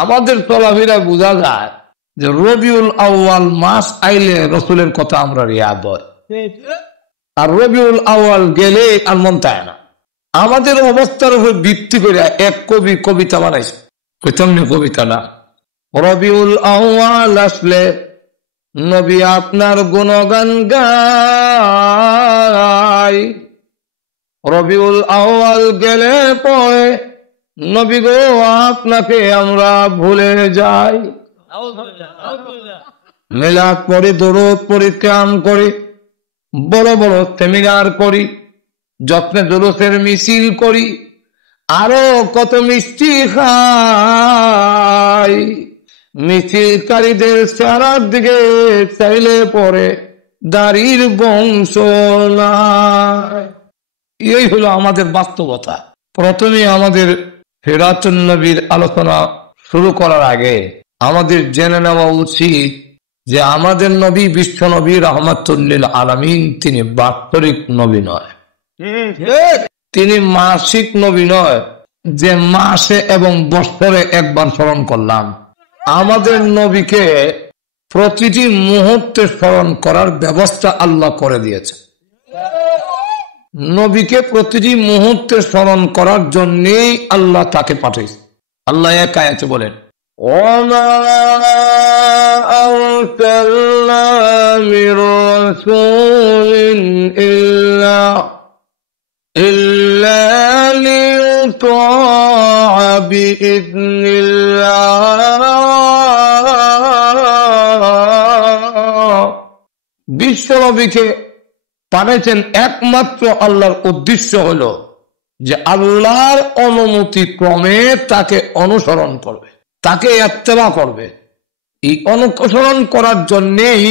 আমাদের চলাফেরা বোঝা যায় যে রবিউল আউয়াল মাস আইলে রসুলের কথা আমরা রিয়াদ হয়, আর রবিউল আউয়াল গেলে আর মন চায় না। আমাদের অবস্থার উপর ভিত্তি করে এক কবি কবিতা বানাইছে, তেমনি কবিতা না। রবিউল আউয়াল আসলে নবী আপনার গুণগান গায়, রবিউল আউয়াল গেলে পরে নবী গো আপনাকে আমরা ভুলে যাই। মিলাদ পড়ি, দরুদ পড়ি, কিয়াম করি, বড় বড় সেমিনার করি, যত্নে জুলুসের মিছিল করি, আরো কত মিষ্টি খাই। মিছিলকারীদের চেহারার দিকে চাইলে পরে দাড়ির বংশ নাই। এই হলো আমাদের বাস্তবতা। প্রথমে আমাদের সিরাতুন নবীর আলোচনা শুরু করার আগে আমাদের জেনে নেওয়া উচিত যে আমাদের নবী বিশ্ব নবী রাহমাতুল আলামিন, তিনি বাৎসরিক নবী নয়, তিনি মাসিক নবী নয় যে মাসে এবং বছরে একবার স্মরণ করলাম। আমাদের নবীকে প্রতিটি মুহূর্তে স্মরণ করার ব্যবস্থা আল্লাহ করে দিয়েছে। নবীকে প্রতিটি মুহূর্তে স্মরণ করার জন্যই আল্লাহ তাকে পাঠিয়েছে। আল্লাহ এক আয়াতে বলেন, ওমা আরসালনা মির রাসূলিন ইল্লা লিয়ুতা'a বিইذনিল্লাহ। বিশ্বনবীকে পাঠাইছেন একমাত্র আল্লাহর উদ্দেশ্য হলো যে আল্লাহর অনুমতি ক্রমে তাকে অনুসরণ করবে, তাকে ইত্তেবা করবে। এই অনুসরণ করার জন্যেই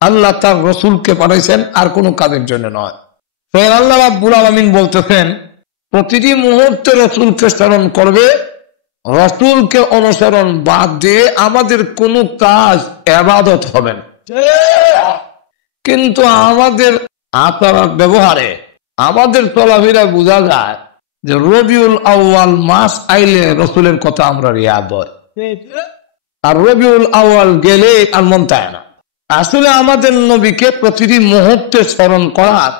আল্লাহ তার রসুলকে পাঠাইছেন, আর কোনো কাজের জন্য নয়। আল্লাহ রাব্বুল আলামিন বলতেছেন প্রতিটি মুহূর্তে রসুলকে স্মরণ করবে, রসুলকে অনুসরণ বাদ দিয়ে আমাদের কোনো কাজ ইবাদত হবে না। কিন্তু আমাদের আচার ব্যবহারে, আমাদের চলাফেরা বোঝা যায় যে রবিউল আউয়াল মাস আইলে রসুলের কথা আমরা রিয়াদ হয়, আর রবিউল আউয়াল গেলে আর মন চায় না। আসলে আমাদের নবীকে প্রতিটি মুহূর্তে স্মরণ করার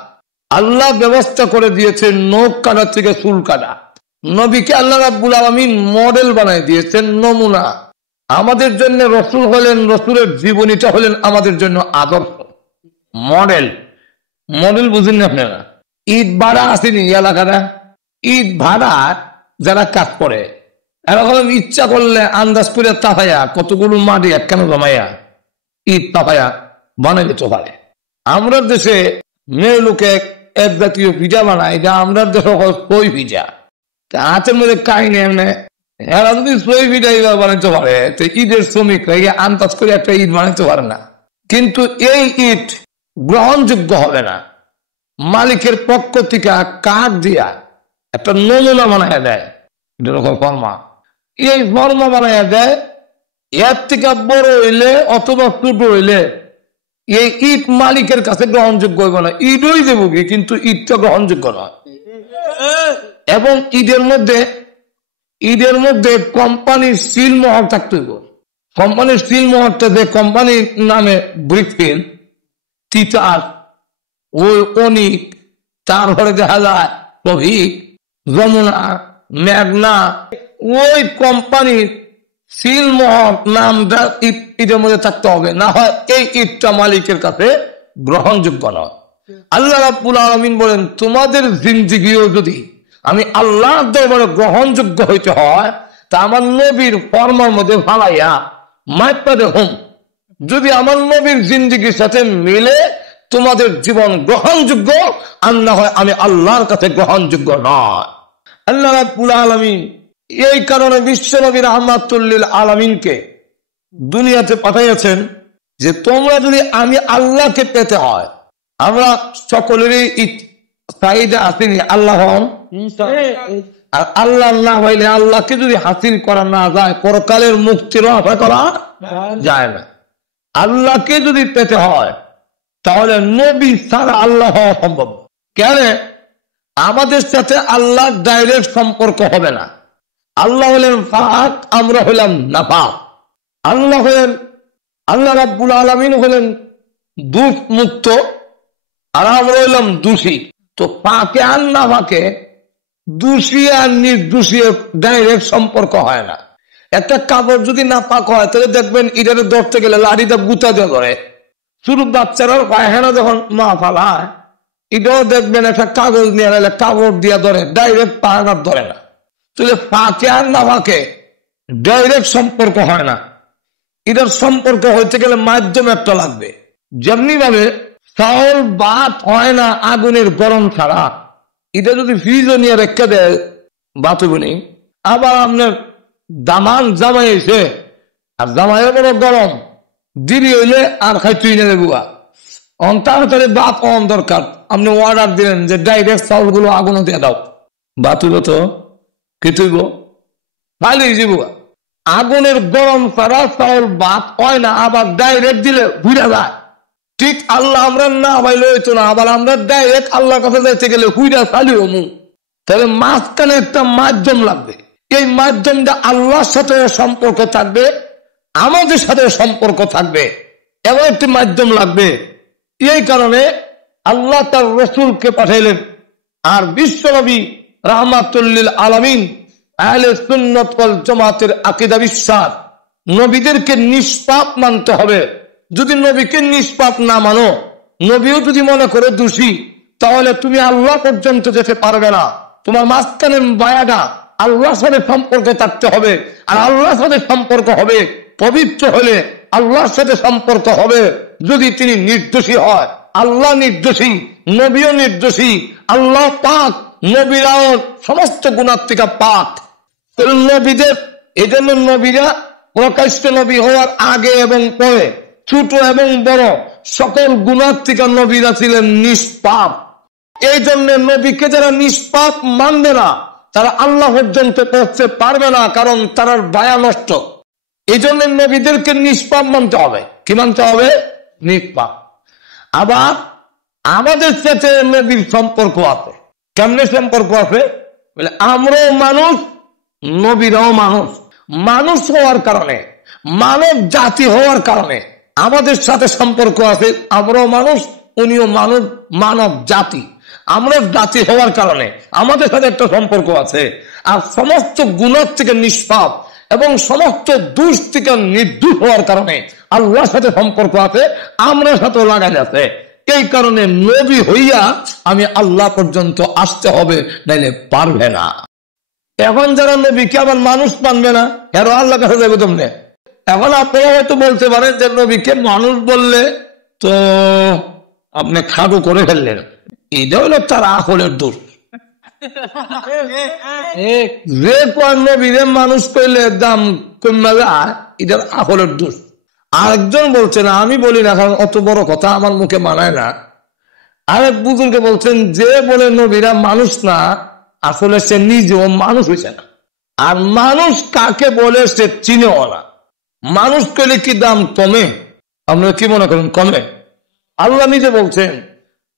আল্লাহ ব্যবস্থা করে দিয়েছেন নখ কাটা থেকে চুল কাটা। নবীকে আল্লাহ রাব্বুল আলামিন মডেল বানাই দিয়েছেন, নমুনা। আমাদের জন্য রসুল হলেন, রসুলের জীবনীটা হলেন আমাদের জন্য আদর্শ, মডেল। মডেল বুঝেন না আপনারা? ঈদ ভাড়া আসেনি এলাকাটা, ঈদ ভাড়া যারা কাজ করে এরকম ইচ্ছা করলে আন্দাজ করে তাফাইয়া কতগুলো মাটি একখানে জমাইয়া ঈদ তাফাইয়া বানাই দিতে পারে। আমরা দেশে মেয়ে লোকে এক জাতীয় পিঠা বানায়, এটা আমরা দেশে সই পিঠা, হাতের মধ্যে কাহিনী এমনি। এরা যদি সই পিঠা বানাইতে পারে তো ঈদের শ্রমিকরা আন্দাজ করে একটা ঈদ বানাইতে পারে না। কিন্তু এই ঈদ গ্রহণযোগ্য হবে না। মালিকের পক্ষ থেকে কাঠ দিয়া একটা নমুনা বানাইয়া দেয়, ফর্মা। এই ফর্মা বানাইয়া দেয়, এর থেকে বড় হইলে অথবা ছোট হইলে এই ঈদ মালিকের কাছে গ্রহণযোগ্য হইব না। ঈদই দেব কি, কিন্তু ঈদটা গ্রহণযোগ্য নয়। এবং ঈদের মধ্যে কোম্পানির সিল মোহর থাকতে হইব। কোম্পানির সিল মোহরটা যে কোম্পানির নামে ব্রিকফিল, তিতাস, ওই অনিক, তারপরে দেখা যায় প্রভিক, যমুনা, মেঘনা, ওই কোম্পানির সিল মোহর নামটা ঈদের মধ্যে থাকতে হবে, না হয় এই ঈদটা মালিকের কাছে গ্রহণযোগ্য নয়। আল্লাহ রাব্বুল আলামিন বলেন তোমাদের জিন্দেগিও যদি আমি আল্লাহর দরবারে গ্রহণযোগ্য হইতে হয় তা আমার নবীর ফরমার মধ্যে ফালাইয়া মাইপা দেখুন, যদি আমার নবীর জিন্দেগির সাথে মিলে তোমাদের জীবন গ্রহণযোগ্য, আর না হয় আমি আল্লাহর কাছে গ্রহণযোগ্য নয়। আল্লাহ রাব্বুল আলামিন এই কারণে বিশ্ব নবী রাহমাতুল আলামিনকে দুনিয়াতে পাঠাইয়াছেন যে তোমরা যদি আমি আল্লাহকে পেতে হয়, আমরা সকলেরই চাহিদা আসেনি আল্লাহ হন, আর আল্লাহ না হইলে আল্লাহকে যদি হাসিল করা না যায় পরকালের মুক্তিরও আশা করা যায় না। আল্লাহকে যদি পেতে হয় তাহলে নবী ছাড়া আল্লাহ হওয়া সম্ভব। কেন? আমাদের সাথে আল্লাহ ডাইরেক্ট সম্পর্ক হবে না, আল্লাহ হলেন পাক, আমরা হলাম নাপাক। আল্লাহ রাব্বুল আলামিন হলেন দোষ মুক্ত, আর আমরা হইলাম দোষী। তো পাকে আর নাপাকে, দোষী আর নির্দোষী ডাইরেক্ট সম্পর্ক হয় না। একটা কাপড় যদি নাপাক হয় তাহলে দেখবেন এটারে ধরতে গেলে লাড়িটা গুতা দিয়ে ধরে। শুরু বাচ্চারা পায়খানা যখন মা ফালায়, এটাও দেখবেন একটা কাগজ নিয়ে নিলে কাপড় দিয়ে ধরে, ডাইরেক্ট পায়খানা ধরে না। তাহলে পাকে আর নাপাকে ডাইরেক্ট সম্পর্ক হয় না। এটার সম্পর্ক হইতে গেলে মাধ্যম একটা লাগবে। যেমনি ভাবে চাউল ভাত হয় না আগুনের গরম ছাড়া, এটা যদি ফ্রিজে নিয়ে রেখে দেয় ভাত হইবনি। আবার আপনার দামান জামাই এসে, আর জামাইয়ের বড় গরম, দেরি হইলে আর খাইতেই না দেবুয়া। তাড়াতাড়ি ভাত অন দরকার, আপনি অর্ডার দিলেন যে ডাইরেক্ট চাউল গুলো আগুন দিয়ে দাও, ভাত হইব তো কি তুইব খালি যাবুয়া। আগুনের গরম ছাড়া চাউল ভাত হয় না, আবার ডাইরেক্ট দিলে ঘুরে যায়। ঠিক আল্লাহ আমরা না পাইলে হইতো না, আবার আমরা ডাইরেক্ট আল্লাহর কাছে যাইতে গেলে হুইরা চালু হমু। তাহলে মাঝখানে একটা মাধ্যম লাগবে। এই মাধ্যমটা আল্লাহর সাথে সম্পর্ক থাকবে, আমাদের সাথে সম্পর্ক থাকবে, এমন একটি মাধ্যম লাগবে। এই কারণে আল্লাহ তার রাসূলকে পাঠাইলেন। আর বিশ্বনবী রাহমাতুল লিল আলামিন, আহলে সুন্নাত ওয়াল জামাতের আকীদা বিশ্বাস, নবীদেরকে নিষ্পাপ মানতে হবে। যদি নবীকে নিষ্পাপ না মানো, নবীও যদি মনে করে দোষী, তাহলে তুমি আল্লাহ পর্যন্ত যেতে পারবে না। তোমার মাঝখানে বায়াটা আল্লাহর সাথে সম্পর্ক থাকতে হবে। আর আল্লাহর সাথে সম্পর্ক হবে পবিত্র হলে, আল্লাহর সাথে সম্পর্ক হবে যদি তিনি নির্দোষী হয়। আল্লাহ নির্দোষী, নবীও নির্দোষী, আল্লাহ পাক, নবীরাও সমস্ত গুনাহ থেকে পাক। নবীদের এই জন্য নবীরা প্রকাশ্য নবী হওয়ার আগে এবং পরে, ছোট এবং বড় সকল গুনাহ থেকে নবীরা ছিলেন নিষ্পাপ। এই জন্য নবীকে যারা নিষ্পাপ মানবে না, তারা আল্লাহ পর্যন্ত পৌঁছতে পারবে না, কারণ তারা বায়া নষ্ট। এই জন্য নবীদেরকে নিষ্পাপ মানতে হবে। কি মানতে হবে? নিষ্পাপ। আবার আমাদের সাথে নবীর সম্পর্ক আছে। কেমনে সম্পর্ক আছে? বলে আমরাও মানুষ, নবীরাও মানুষ। মানুষ হওয়ার কারণে, মানব জাতি হওয়ার কারণে আমাদের সাথে সম্পর্ক আছে। আমরাও মানুষ, উনিও মানব, মানব জাতি। আমরা জাতি হওয়ার কারণে আমাদের সাথে একটা সম্পর্ক আছে। আর সমস্ত গুনাহ থেকে নিষ্পাপ এবং সমস্ত দোষ থেকে নির্দোষ হওয়ার কারণে আল্লাহর সাথে সম্পর্ক আছে, আমরা সাথে লাগাই আছে। এই কারণে নবী হইয়া আমি আল্লাহ পর্যন্ত আসতে হবে, নাইলে পারবে না। এখন যারা নবীকে আবার মানুষ মানবে না, এর আল্লাহ কাছে যাবে তোমরা। এখন আপনারা হয়তো বলতে পারেন যে নবীকে মানুষ বললে তো আপনি খাদু করে ফেললেন। এটা হলো তার আকলের দোষ। যে নবীরে মানুষ করলে দাম কমে যায়, এটার আকলের দোষ। আরেকজন বলছে না, আমি বলি না, কারণ অত বড় কথা আমার মুখে মানায় না। আরেক বুজুর্গে বলছেন যে বলে নবীরা মানুষ না, আসলে সে নিজেও মানুষ হয়েছে না। আর মানুষ কাকে বলে সে চিনেও না। মানুষ করলে কি দাম কমে? আমরা কি মনে করেন কমে? আল্লাহ নিজে বলছেন,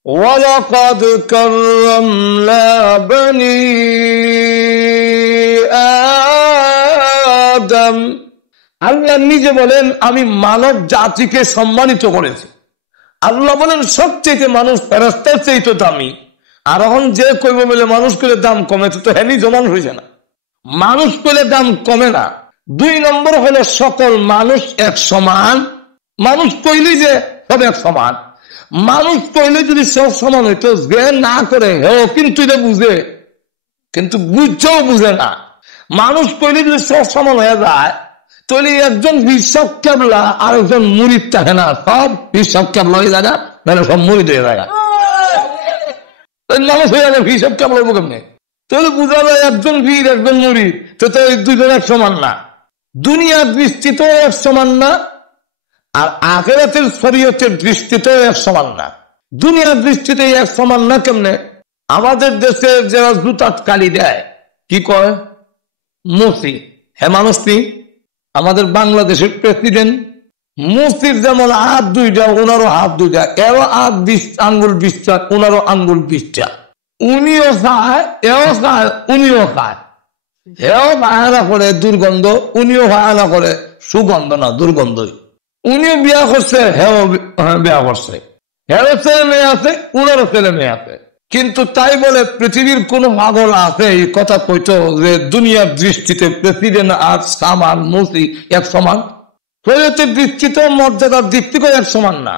ওয়ালাকাদ কাররামনা বনি আদম। আল্লাহ নিজে বলেন আমি মানব জাতিকে সম্মানিত করেছি। আল্লাহ বলেন সবচেয়ে মানুষ ফেরেশতার চাইতে দামি। আর এখন যে কইব বলে মানুষ করে দাম কমে, তো হ্যাঁ নিজ মানুষ হয়েছে না। মানুষ পেলে দাম কমে না। 2 নম্বর হলো সকল মানুষ এক সমান। মানুষ কইলি যে সব এক সমান। মানুষ কইলে যদি সব সমান হইতো, যে না করে হেও কিন্তু এটা বুঝে, কিন্তু বুঝছেও বুঝে না। মানুষ কইলে যদি সব সমান হয়ে যায়, তাহলে একজন হিসাব কেবলা আর একজন মুরিদ থাকে না, সব হিসাব কেবলা হয়ে যায় না, মানে সব মুরিদ হয়ে যায়। মানুষ হয়ে যাবে হিসাব কেবল হইব কেমনে? তাহলে বোঝা যায় একজন বীর একজন মুরিদ, তো এই দুজন এক সমান না। দুনিয়ার দৃষ্টিতেও এক সমান না, আর আখিরাতের শরীয়তের দৃষ্টিতেও এক সমান না। দুনিয়ার দৃষ্টিতে এক সমান না কেমনে? আমাদের দেশে যারা জুতাত কালি দেয়, কি কয়? মুফতি। হ্যাঁ মানুষ কি? আমাদের বাংলাদেশের প্রেসিডেন্ট মুফতির যেমন হাত 2টা, ওনারও হাত 2টা, এরও হাত 20 আঙ্গুল 20টা, ওনারও আঙ্গুল 20টা। উনিও খায়, এও খায়, উনিও খায়। হেও বাহানা করে দুর্গন্ধ, উনিও বাহানা করে সুগন্ধ না দুর্গন্ধই। উনিও বিয়া করছে, হেও বিয়া করছে, হেরও ছেলে মেয়ে আছে, উনারও ছেলে মেয়ে আছে। কিন্তু তাই বলে পৃথিবীর কোন পাগল আছে এই কথা কইতো যে দুনিয়ার দৃষ্টিতে প্রেসিডেন্ট আর সামান মুসি এক সমান? শরীয়তের দৃষ্টিতে মর্যাদার দিক থেকে এক সমান না।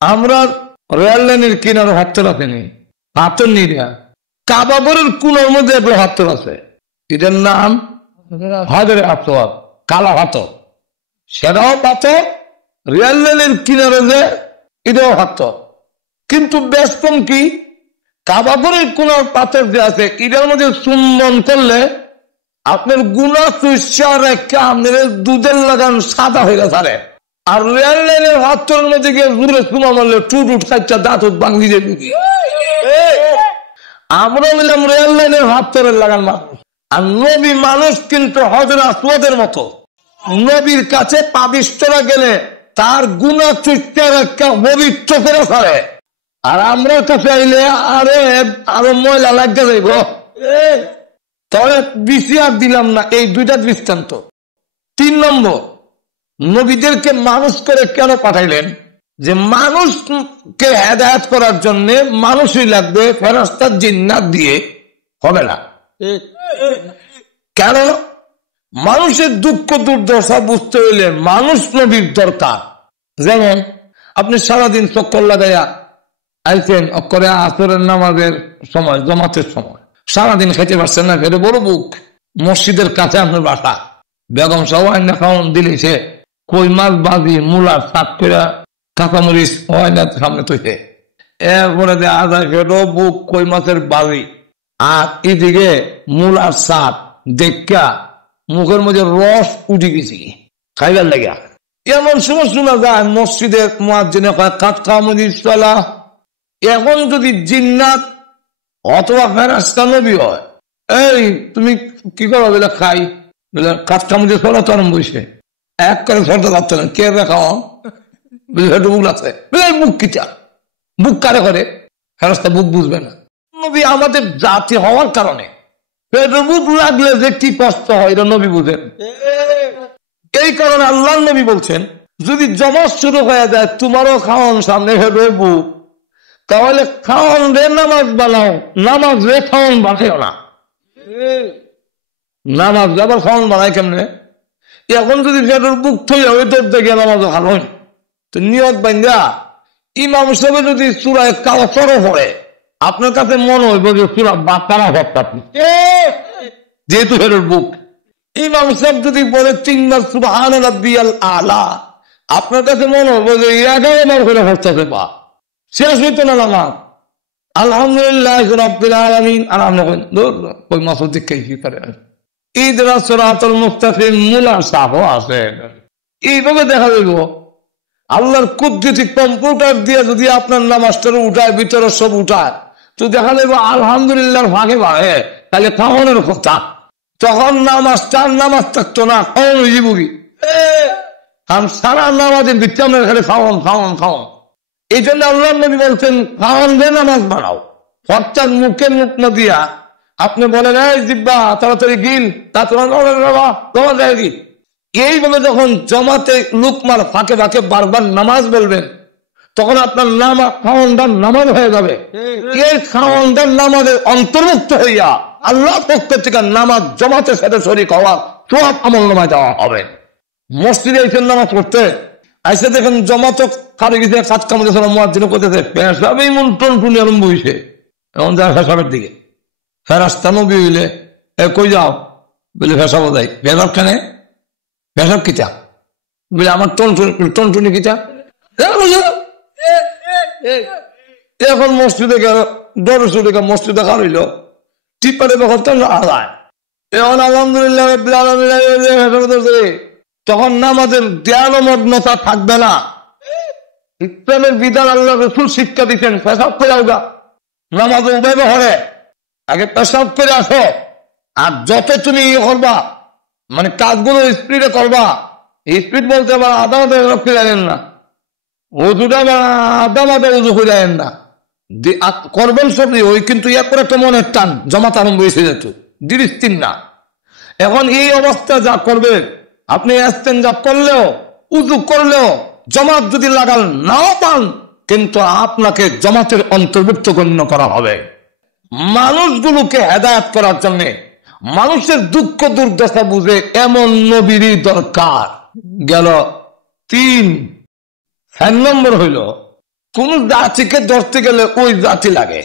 আমরা রেল লাইনের কিনারে হাতর আসেনি, হাতর নিরা কাবাবরের কোনের মধ্যে একটা হাতর আছে, এটার নাম হাজারে হাতর, কালা হাতর, সেটাও পাথর। রেল লাইনের কিনারে যে এটাও হাতর। কিন্তু ব্যস্তম কি, কাবাবরের কোন পাথর যে আছে এটার মধ্যে চুম্বন করলে আপনার গুণা চুষা রেখে আপনার দুধের লাগান সাদা হয়ে গেছে। আর রেল লাইনের হাতরের মধ্যে গিয়ে ঘুরে চুমা মারলে টুট উঠ খাইটা দাঁত ভাঙি যাবে। আমরা বললাম রেল লাইনের হাতরের লাগান মানুষ। আর নবী মানুষ কিন্তু হযরত আসওয়াদের মতো। নবীর কাছে পাবিষ্টরা গেলে তার গুণা চুষা রেখে পবিত্র করে ফেলে। আর আমরা কাছে আইলে আরো ময়লা লাগতে যাইব। তাহলে বেশি আর দিলাম না, এই দুইটা দৃষ্টান্ত। 3 নম্বর, নবীদেরকে মানুষ করে কেন পাঠাইলেন? যে মানুষকে হেদায়েত করার জন্য মানুষই লাগবে, ফেরেশতা জিন্নাত দিয়ে হবে না। কেন? মানুষের দুঃখ দুর্দশা বুঝতে হইলে মানুষ নবীর দরকার। যেমন আপনি সারাদিন চক্কর লাগাইয়া আইছেন, অক্ষরে আসরের নামাজের সময়, জমাতের সময় সারাদিন খেতে পারছেন না, ফেরে বড় বুক। মসজিদের কাছে আপনার বাসা, বেগম সহ আইনা খাওয়ান দিলেছে, কই মাছ বাজি মূলার সাত করে কাঁচামরিচ ওয়াইনার সামনে তৈছে, এরপরে আধা ফেরো বুক কই মাছের বাজি, আর এদিকে মূলার সাত দেখা মুখের মধ্যে রস উঠে গেছি খাইবার লাগা। এমন সময় শোনা যায় মসজিদের মুয়াজ্জিনে কয় কাত কামরিচ চলা। এখন যদি জিন্নাত অথবা ফেরেশতা নবী হয়, এই তুমি কি করো বলে খাই, বলে কাজ কামড়ে চলা তো আরম্ভ হয়েছে, এক করে সরতে পারতো না, কে খাওয়া বুঝলে বুক লাগছে, বুক কিটা বুক কারে করে, ফেরেশতা বুক বুঝবে না। নবী আমাদের জাতি হওয়ার কারণে বুক লাগলে যে কি কষ্ট হয় এটা নবী বুঝেন। এই কারণে আল্লাহ নবী বলছেন যদি জমাত শুরু হয়ে যায় তোমারও খাওয়ান সামনে হেঁটে বুক, তাহলে খাওয়ান রে নামাজ বানাও, নামাজ রে খাওয়ান বানাইও না। নামাজ আবার খাওয়ান বানায় কেমনে? এখন যদি ফেটের বুক থইয়া ওই তোর দেখে নামাজও ভালো হয় তো নিয়ত বাইন্দা ইমাম হিসেবে যদি সূরায়ে কাউসারও পড়ে আপনার কাছে মনে হইব যে সূরা বাকারা পড়তে আপনি, যেহেতু ফেটের বুক। ইমাম সাহেব যদি বলে 3 বার সুবহান রাব্বিয়াল আলা, আপনার কাছে মনে হইব যে 11 বার করে পড়তে পা শেষ হইতো না নামাজ। আলহামদুলিল্লাহ রাব্বিল আলামিন, আর আপনি কই মাসুদ দেখে কি করে ইহদিনাস সিরাতাল মুস্তাকিম মুলা সাহ আছে। এইভাবে দেখা যাইব আল্লাহর কুদরতি কম্পিউটার দিয়ে যদি আপনার নামাজটার উঠায়, ভিতরে সব উঠায়, তো দেখা যাইব আলহামদুলিল্লাহর ভাগে ভাগে তাহলে খাওয়ানোর কথা। তখন নামাজ থাকতো না, খাওয়ান হয়ে যাবো কি সারা নামাজের ভিতরে আমরা খালি খাওয়ান খাওয়ান খাওয়ান। এই জন্য আল্লাহ নবী বলছেন খাওয়ান দিয়ে নামাজ বানাও। অর্থাৎ মুখে মুখ না দিয়া আপনি বলেন এই জিব্বা তাড়াতাড়ি গিল, তাড়াতাড়ি এইভাবে যখন জমাতে লুকমার ফাঁকে ফাঁকে বারবার নামাজ বলবেন তখন আপনার খাওয়ানদার নামাজ হয়ে যাবে। এই খাওয়ানদার নামাজের অন্তর্ভুক্ত হইয়া আল্লাহ পক্ষ থেকে নামাজ জমাতে সাথে শরীক হওয়া সব আমল নামায় দেওয়া হবে। মসজিদে এসে নামাজ পড়তে আইসে দেখেন জমাত কারো গেছে কাজ কামড়ে মুয়াজ্জিন করতেছে, পেশাবেই মন টনটুনি আরম্ভ হয়েছে। এখন যায় পেশাবের দিকে, ফেরেশতা নবী হইলে কই যাও বলে পেশাবো যাই। পেশাব কেনে? পেশাব কিতা বলে আমার টনটুনি কিতা। এখন মসজিদে গেল, দরজা থেকে মসজিদে খাইল টিপারে বকতে আলায়, এখন আলহামদুলিল্লাহ তখন নামাজের ধ্যানমগ্নতা থাকবে না। ইসলামের বিধান আল্লাহ রাসূল শিক্ষা দিচ্ছেন পেশাব করে আউগা, নামাজ উঠবে হরে আগে পেশাব করে আসো। আর যত তুমি ইয়ে করবা মানে কাজগুলো স্পিডে করবা, স্পিড বলতে আবার আধা আধা রক্ষে জানেন না, উজুটা আধা আধা উজু করে জানেন না করবেন সব ওই, কিন্তু ইয়া করে একটা মনের টান জমাত আরম্ভ হয়েছে যেত দিরিস্তিন না। এখন এই অবস্থা যা করবে, আপনি ইস্তেনজা করলেও উযু করলেও জামাত যদি লাগাল নাও পান, কিন্তু আপনাকে জামাতের অন্তর্ভুক্ত গণ্য করা হবে। মানুষগুলোকে হেদায়েত করার জন্য, মানুষের দুঃখ দুর্দশা বুঝে এমন নবীরই দরকার। গেল 3। 4 নম্বর হইল, কোন জাতিকে ধরতে গেলে ওই জাতি লাগে,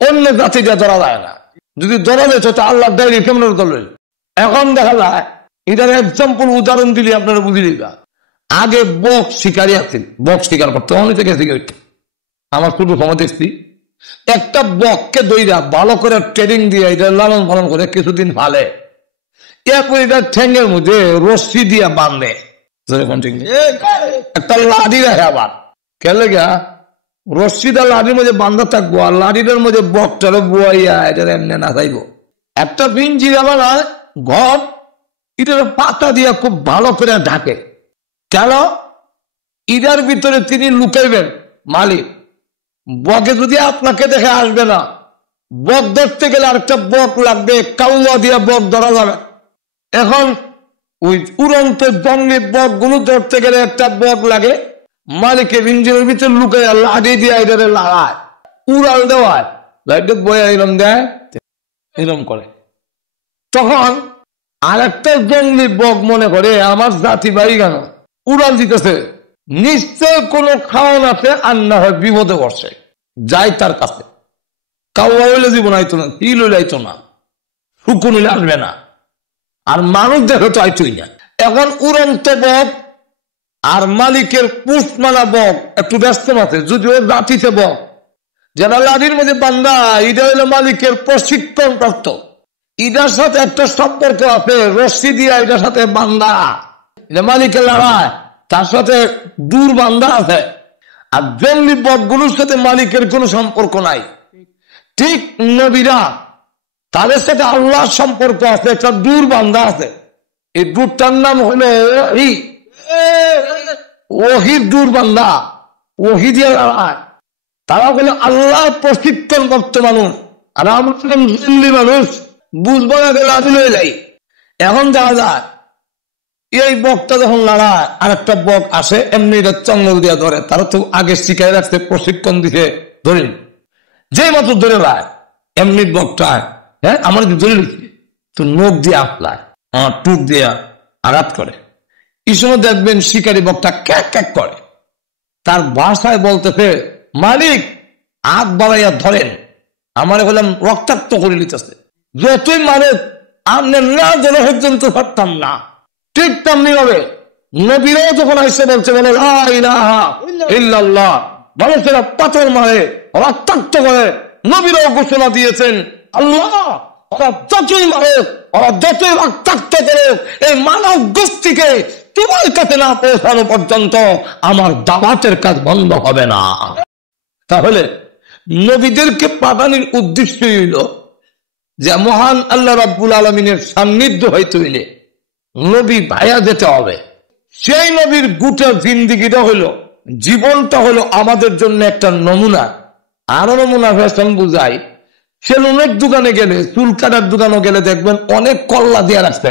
অন্য জাতিকে ধরা যায় না। যদি ধরা যেত তো আল্লাহ ডায়রি কেমন করলেন। এখন দেখা যায়, এটার এক্সাম্পল উদাহরণ দিলে আপনারা বুঝে দিবা। আগে বক শিকারী আছেন, বক শিকার করতে অনেক থেকে শিকার। আমার ছোট সময় দেখছি একটা বককে দইরা ভালো করে ট্রেনিং দিয়ে এটা লালন পালন করে কিছুদিন ভালে, এরপর এটা ঠ্যাঙ্গের মধ্যে রশ্মি দিয়া বাঁধে, একটা লাঠি রাখে আবার খেলে গা রশ্মিটা লাঠির মধ্যে বান্ধা থাকবো, আর লাঠিটার মধ্যে বকটারে বুয়াইয়া এটা এমনি না চাইব। একটা পিঞ্জি বানা ঘর, এটার পাতা দিয়া খুব ভালো করে ঢাকে। কেন? ইটার ভিতরে তিনি লুকাইবেন মালিক। বকে যদি আপনাকে দেখে আসবে না, বক ধরতে গেলে আরেকটা বক লাগবে, কাউয়া দিয়া বক ধরা যাবে। এখন ওই উড়ন্ত জঙ্গলি বক গুলো ধরতে গেলে একটা বক লাগে, মালিকের ইঞ্জিনের ভিতরে লুকাই লাঠি দিয়ে এটারে লাগায়, উড়াল দেওয়ায় লাইটে বয়া এরম দেয়, এরম করে। তখন আরেকটা জঙ্গলি বক মনে করে আমার জাতি বাড়ি কেন উড়াল দিতেছে, নিশ্চয় কোন খাওয়ান আছে, আর না হয় বিপদে পড়ছে, যাই তার কাছে। কাউয়া হইলে জীবন আইতো না, তিল হইলে আইতো না, শুকুন হইলে আসবে না, আর মানুষ দেখে তো আইতই না। এখন উড়ন্ত বক আর মালিকের পুষমালা বক একটু ব্যস্ত আছে, যদিও জাতিতে বক যারা লাঠির মধ্যে বান্ধা, এটা হইলো মালিকের প্রশিক্ষণ প্রাপ্ত, এটার সাথে একটা সম্পর্ক আছে, রশ্মি দিয়া এটার সাথে বান্ধা, এটা মালিকের লড়াই, তার সাথে দূর বান্ধা আছে। আর জঙ্গলি বকগুলোর সাথে মালিকের কোনো সম্পর্ক নাই। ঠিক নবীরা তাদের সাথে আল্লাহর সম্পর্ক আছে, একটা দূর বান্ধা আছে। এই দূরটার নাম হলো ওহির দূর বান্ধা, ওহি দিয়ে লড়াই। তারা হলো আল্লাহ প্রশিক্ষণ প্রাপ্ত মানুষ, আর আমরা জঙ্গলি মানুষ বুঝবো না গেলে আদিল হয়ে যাই। এখন যাওয়া যায়, এই বকটা যখন লড়ায় আর একটা বক আসে এমনি চঙ্গল দিয়ে ধরে, তারা তো আগে শিখাই রাখতে, প্রশিক্ষণ দিতে, ধরেন যে মাত্র ধরে রায় এমনি বকটা, হ্যাঁ আমার ধরে লিখি তো নোখ দিয়ে আপলায়, আমার টুক দিয়ে আঘাত করে। এই সময় দেখবেন শিকারী বকটা ক্যাক ক্যাক করে, তার ভাষায় বলতেছে মালিক হাত বাড়াইয়া ধরেন, আমার বললাম রক্তাক্ত করে নিতেছে, যতই মানে আপনি না যেন পর্যন্ত পারতাম না। ঠিক তেমনি হবে নবীরাও যখন এসে বলছে বলে লা ইলাহা ইল্লাল্লাহ, মানুষেরা পাথর মারে, রক্তাক্ত করে, নবীরাও ঘোষণা দিয়েছেন আল্লাহ ওরা যতই মারে, ওরা যতই রক্তাক্ত করে, এই মানব গোষ্ঠীকে তোমার কাছে না পৌঁছানো পর্যন্ত আমার দাওয়াতের কাজ বন্ধ হবে না। তাহলে নবীদেরকে পাঠানোর উদ্দেশ্য হইল যে মহান আল্লাহ রাব্বুল আলামিনের সান্নিধ্য হইতে হইলে নবী ভাইয়া যেতে হবে। সেই নবীর গোটা জিন্দিগিটা হইল, জীবনটা হলো আমাদের জন্য একটা নমুনা। আরো নমুনা ফ্যাশন বুঝাই, সেলুনের দোকানে গেলে, চুল কাটার দোকানে গেলে দেখবেন অনেক কল্লা দিয়ে রাখছে,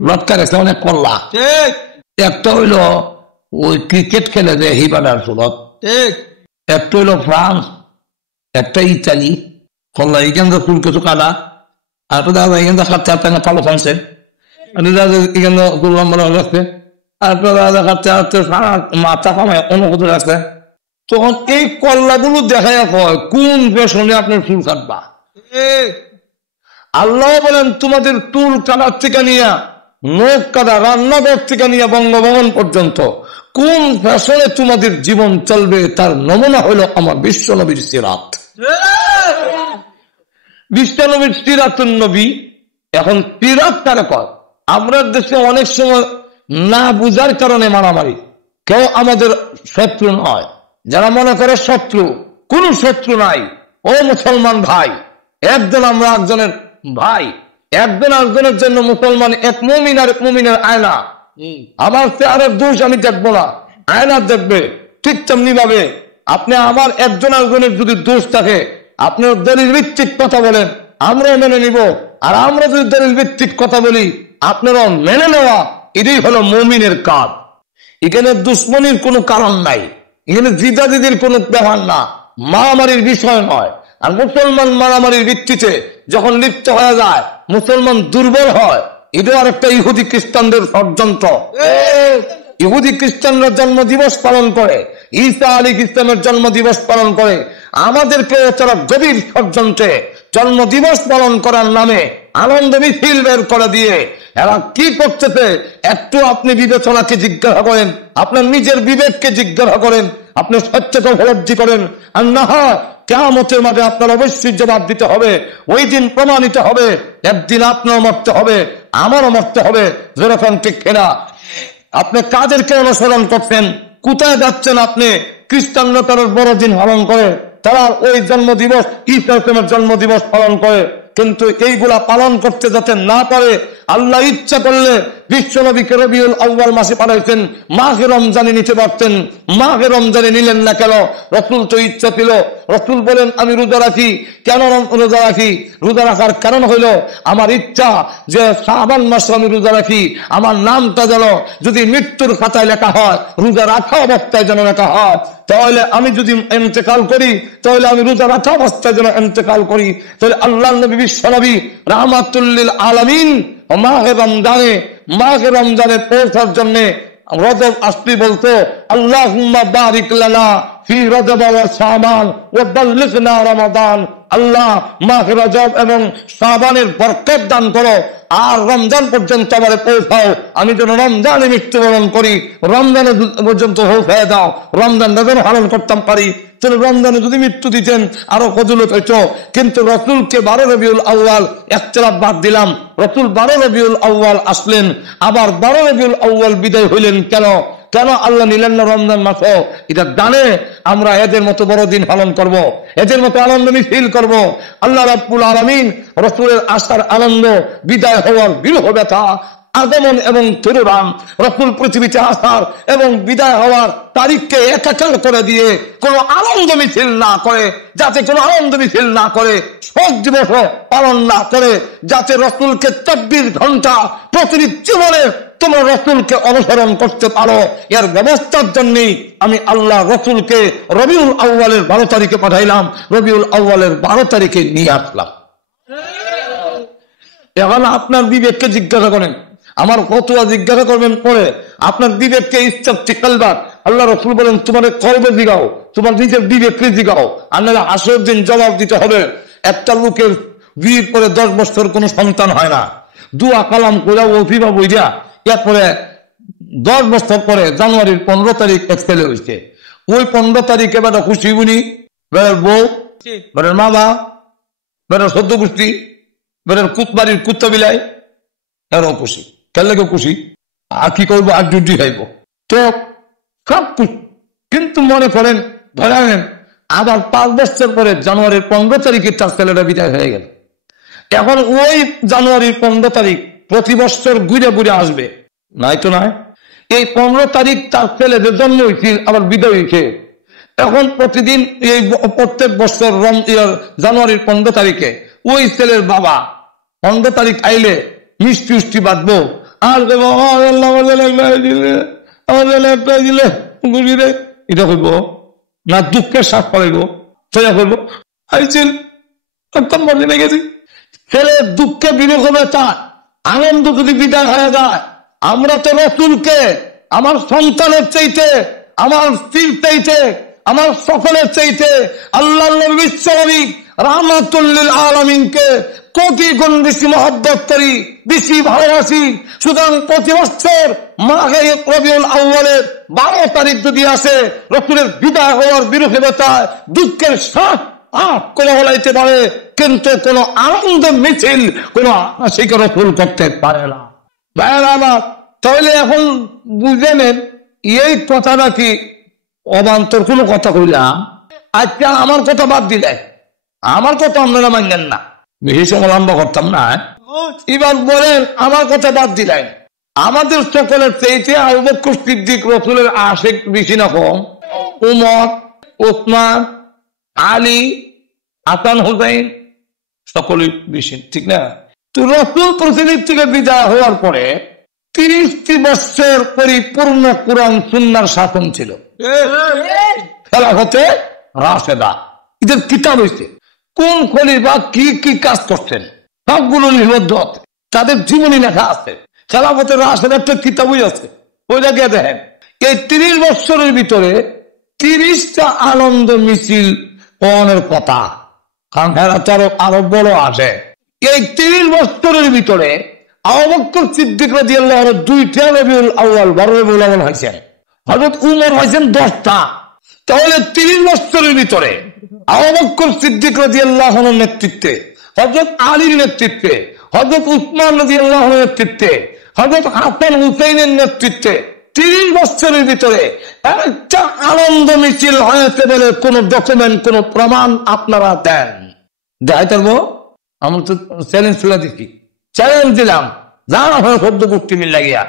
লটকা রাখছে অনেক কল্লা। একটা হইলো ওই ক্রিকেট খেলে যে হিবানার চুলত, একটা হইলো ফ্রান্স, একটা ইতালি, কল্লা এখান চুল কিছু কাটা, আর দাদা এখান খাচ্ছে আপনার ভালো ফানছে, এখান চুল লম্বা রাখছে, আর দাদা খাচ্ছে মাথা কামায় অনুভূত রাখছে। তখন এই কল্লাগুলো দেখায় হয় কোন পেশনে আপনার চুল কাটবা। আল্লাহ বলেন তোমাদের চুল কাটার থেকে নিয়ে নখ কাটা, রান্নাঘর থেকে নিয়ে বঙ্গভবন পর্যন্ত কোন ফ্যাশনে তোমাদের জীবন চলবে তার নমুনা হইল আমার বিশ্ব নবীর সিরাত। বিশ্ব নবীর সিরাতুন নবী। এখন সিরাত কারে কয়? আমরা দেশে অনেক সময় না বুঝার কারণে মারামারি, কেউ আমাদের শত্রু নয়। যারা মনে করে শত্রু, কোন শত্রু নাই। ও মুসলমান ভাই, একজন আমরা একজনের ভাই, একজন একজনের জন্য মুসলমান, এক মুমিন আর এক মুমিনের আয়না। আমার চেহারার দোষ আমি দেখবো না, আয়না দেখবে। ঠিক তেমনি ভাবে আপনি আমার একজন একজনের যদি দোষ থাকে, আপনি দলিল ভিত্তিক কথা বলেন, আমরা মেনে নিব। আর আমরা যদি দলিল ভিত্তিক কথা বলি, আপনারা মেনে নেওয়া, এটাই হলো মুমিনের কাজ। এখানে দুশ্মনীর কোনো কারণ নাই, এখানে জিদাজিদির কোনো ব্যাপার না, মারামারির বিষয় নয়। আর মুসলমান মারামারির ভিত্তিতে যখন লিপ্ত হয়ে যায়, মুসলমান দুর্বল হয়, এটাও আর একটা ইহুদি খ্রিস্টানদের ষড়যন্ত্র। ইহুদি খ্রিস্টানরা জন্ম দিবস পালন করে, ঈসা আলাইহিস ইসলামের জন্ম দিবস পালন করে, আমাদেরকে তারা গভীর ষড়যন্ত্রে জন্ম দিবস পালন করার নামে আনন্দ মিছিল বের করে দিয়ে এরা কি করতেছে একটু আপনি বিবেচনাকে জিজ্ঞাসা করেন, আপনার নিজের বিবেককে জিজ্ঞাসা করেন, আপনি সত্যকে উপলব্ধি করেন। আর না হয় কিয়ামতের মাঠে আপনার অবশ্যই জবাব দিতে হবে। ওই দিন প্রমাণিত হবে, একদিন আপনার মরতে হবে, আমারও মরতে হবে। যেরকম ঠিক কিনা? আপনি কাদেরকে অনুসরণ করছেন, কোথায় যাচ্ছেন? আপনি খ্রিস্টানরা তারা বড়দিন পালন করে, তারা ওই জন্ম দিবস ঈসা ইসলামের জন্ম দিবস পালন করে, কিন্তু এইগুলা পালন করতে যাতে না পারে, আল্লাহ ইচ্ছা করলে বিশ্বনবীকে রবিউল আউয়াল মাসে পাঠাইছেন, মাহে রমজানে নিতে পারতেন, মাহে রমজানে নিলেন না কেন? রসুল তো ইচ্ছা ছিল, রসুল বলেন আমি রোজা রাখি। কেন রোজা রাখি? রোজা রাখার কারণ হইল আমার ইচ্ছা যে শাবান মাসে আমি রোজা রাখি, আমার নামটা যেন যদি মৃত্যুর খাতায় লেখা হয়, রোজা রাখা অবস্থায় যেন লেখা হয়। তাহলে আমি যদি ইন্তেকাল করি, তাহলে আমি রোজা রাখা অবস্থায় যেন ইন্তেকাল করি। তাহলে আল্লাহর নবী বিশ্বনবী রাহমাতুল লিল আলামিন মাহে রমজানে পৌঁছার জন্য রজব আসলি বলতো আল্লাহুম্মা বারিক লানা ফি রজব ওয়া শাবান ওয়া বাল্লিগনা রমাদান। আল্লাহ মাহে রজব এবং শাবানের বরকত দান করো, আর রমজান পর্যন্ত আমারে পৌঁছাও, আমি যেন রমজানে মৃত্যুবরণ করি, রমজানে পর্যন্ত হয়ে দাও, রমজানটা যেন পালন করতাম পারি। রমজানে যদি মৃত্যু দিতেন আরো ফজিলত হইত। কিন্তু রসুলকে 12 রবিউল আউয়াল একতলাফ বাদ দিলাম, রসুল 12 রবিউল আউয়াল আসলেন, আবার 12 রবিউল আউয়াল বিদায় হইলেন কেন? কেন আল্লাহ নিলেন না রমজান মাসও? এটা জানে আমরা এদের মতো বড়দিন পালন করব, এদের মতো আনন্দ মিছিল করব। আল্লাহ রাব্বুল আলামিন রসুলের আসার আনন্দ, বিদায় হওয়ার বিরহ ব্যথা, আগমন এবং তিরোধান, রসুল পৃথিবীতে আসার এবং বিদায় হওয়ার তারিখকে একাকার করে দিয়ে কোনো আনন্দ মিছিল না করে, যাতে কোনো আনন্দ মিছিল না করে, শোক দিবস পালন না করে, যাতে রসুলকে 24 ঘন্টা প্রতিটি জীবনে তোমরা রসুলকে অনুসরণ করতে পারো, এর ব্যবস্থার জন্যই আমি আল্লাহ রসুলকে রবিউল আউয়ালের 12 তারিখে পাঠাইলাম, রবিউল আউয়ালের 12 তারিখে নিয়ে আসলাম। এখন আপনার বিবেককে জিজ্ঞাসা করেন, আমার ফতোয়া জিজ্ঞাসা করবেন পরে, আপনার বিবেককে ইস্তাফতি কলবাক। আল্লাহ রাসূল বলেন তোমার কলবে জিগাও, তোমার নিজের বিবেককে জিগাও, আর নাহলে আসর দিন জবাব দিতে হবে। একটা লোকের বিয়ের পরে 10 বছর কোনো সন্তান হয় না, দুয়া কালাম করে ওফিবা বইরা, এরপরে 10 বছর পরে জানুয়ারির 15 তারিখ এক ছেলে হয়েছে। ওই 15 তারিখে বেটা খুশি বুনি, বেটার বউ, বেটার মামা, বেটার সদ্য গোষ্ঠী, বেটার বাড়ির কুত্তা বিলাই, এরও খুশি। খেললে খুশি, আর কি করবো, আর ডিউটি খাইব, তো সব খুশি। কিন্তু মনে করেন ধরেন আবার 5 বছর পরে জানুয়ারির 15 তারিখে তার ছেলেটা বিদায় হয়ে গেল। এখন ওই জানুয়ারির 15 তারিখ প্রতি বছর ঘুরে ঘুরে আসবে, নাই তো নয়। এই 15 তারিখ তার ছেলেদের জন্ম হয়েছিল, আবার বিদায় হয়েছে। এখন প্রতিদিন এই প্রত্যেক বছর জানুয়ারির 15 তারিখে ওই ছেলের বাবা 15 তারিখ আইলে মিষ্টি উষ্টি বাঁধবো, আর এটা করবো না, দুঃখের শ্বাস পড়াইবো, সোজা করবো আইছিল গেছি। ছেলে দুঃখে বিরোধ হবে তার, আনন্দ যদি বিদায় হয়ে যায়। আমরা তো রসুলকে আমার সন্তানের চাইতে, আমার স্ত্রীর চাইতে, আমার সকলের চাইতে আল্লাহ বিশ্বনবী রাহমাতুল লিল আলামিনকে কোটি গুণ বেশি মহব্বত করি, বেশি ভালোবাসি। সুতরাং প্রতি বছর মাহে রবিউল আউয়ালের 12 তারিখ যদি আসে, রসুলের বিদায় হওয়ার বিরহে ব্যথায় দুঃখের শ্বাস করে হলাইতে পারে, কিন্তু কোন আনন্দ মিছিল কোন আশিকে রসুল করতে পারে না। ভাইয়েরা আমার, তাহলে এখন বুঝে নেন এই কথাটা কি অবান্তর কোন কথা কইলাম? আজকে আমার কথা বাদ দিলে, আমার কথা আপনারা মানলেন না, বেশি সময় লম্বা করতাম না। এবার বলেন আমার কথা বাদ দিলেন, আমাদের সকলের চাইতে আবু বকর সিদ্দিক রসুলের আশিক বেশি না কম? উমর, ওসমান, আলী, হাসান হুসাইন, সকলেই বেশি, ঠিক না? তো রাসূল পৃথিবী থেকে বিদায় হওয়ার পরে 30টি বছর পরিপূর্ণ কোরআন সুন্নাহর শাসন ছিল। খেলাফতে রাশেদা, এদের কিতাব হয়েছে, কোন খলিফা কি কি কাজ করছেন সবগুলো লিপিবদ্ধ আছে, তাদের জীবনী লেখা আছে। খেলাফতে রাশেদার একটা কিতাবই আছে, ওইটা গিয়ে দেখেন। এই 30 বছরের ভিতরে 30টা আনন্দ মিছিল কোরআনের কথা, কারণ আরো বড় আছে। এই 30 বছরের ভিতরে আবু বকর সিদ্দিক রাদিয়াল্লাহু আনহু 2টা রবিউল আউয়াল 12 রবিউল আউয়াল হয়েছেন, হযরত উমর হয়েছেন 10টা। তাহলে 30 বছরের ভিতরে আবু বকর সিদ্দিক রাদিয়াল্লাহু আনহুর নেতৃত্বে, হযরত আলীর নেতৃত্বে, হযরত উসমান রাদিয়াল্লাহু আনহুর নেতৃত্বে, হযরত হাসান হুসাইনের নেতৃত্বে 30 বছরের ভিতরে একটা আনন্দ মিছিল হয়েছে বলে কোন ডকুমেন্ট, কোন প্রমাণ আপনারা দেন? দেখাইতে পারবো? আমরা তো চ্যালেঞ্জ তুলে দেখি, চ্যালেঞ্জ দিলাম, জানা হয় সদ্য মুক্তি মিল লাগিয়া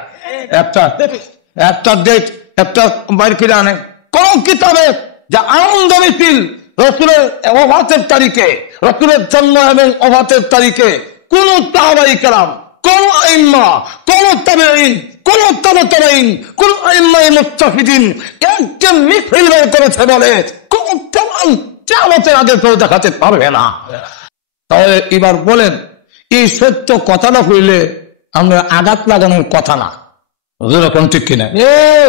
একটা ডেট, একটা বাইর করে আনে কোন কিতাবে যা আনন্দ মিছিল রাসূলের ওফাতের তারিখে, রাসূলের জন্ম এবং ওফাতের তারিখে কোন সাহাবায়ে কেরাম, কোন আইম্মা, কোন তাবেঈন, কোন তাবেঈন, কোন আইম্মায়ে মুজতাহিদিন একটা মিছিল বের করেছে বলে কোন প্রমাণ কিয়ামতের আগে কেউ দেখাতে পারবে না। তাহলে এবার বলেন, এই সত্য কথাটা হইলে আমরা আঘাত লাগানোর কথা না, এরকম ঠিক কিনা?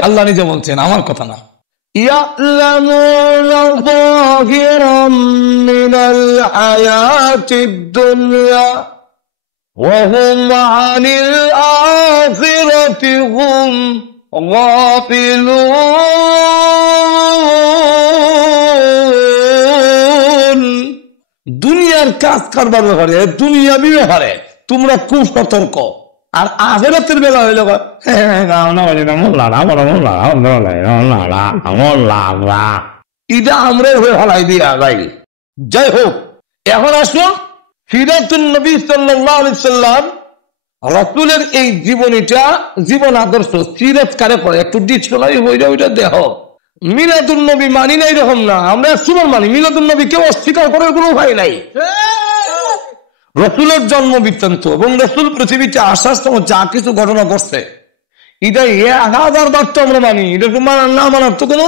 আল্লাহ নিজে বলছেন, আমার কথা না। يَعْلَمُونَ ظَاهِرًا مِنَ الْحَيَاةِ الدُّنْيَا وَهُمْ عَنِ الْآخِرَةِ هُمْ غَافِلُونَ। দুনিয়ার কাজ কারবার ব্যাপারে, দুনিয়াবি ব্যাপারে তোমরা খুব সতর্ক, আর আখিরাতের বেলা হইল এটা আমরা হালাই দিয়া যাই। যাই হোক, এখন আসুন সিরাতুন নবী সাল্লাল্লাহু আলাইহি সাল্লাম, রাসূলের এই জীবনীটা, জীবন আদর্শ সিরাত কারে পড়ে একটু ডিকশনারি বইটা ওইটা দেখো। মিলাদুন নবী মানি নাই এরকম না, আমরা সুমন মানি, মিলাদুন নবী কেউ অস্বীকার করার কোনো উপায় নাই। রাসূলের জন্ম বৃত্তান্ত এবং রাসূল পৃথিবীতে আসার সময় যা কিছু ঘটনা ঘটছে এটা 1000 বার তো আমরা মানি, এটা না মানার তো কোনো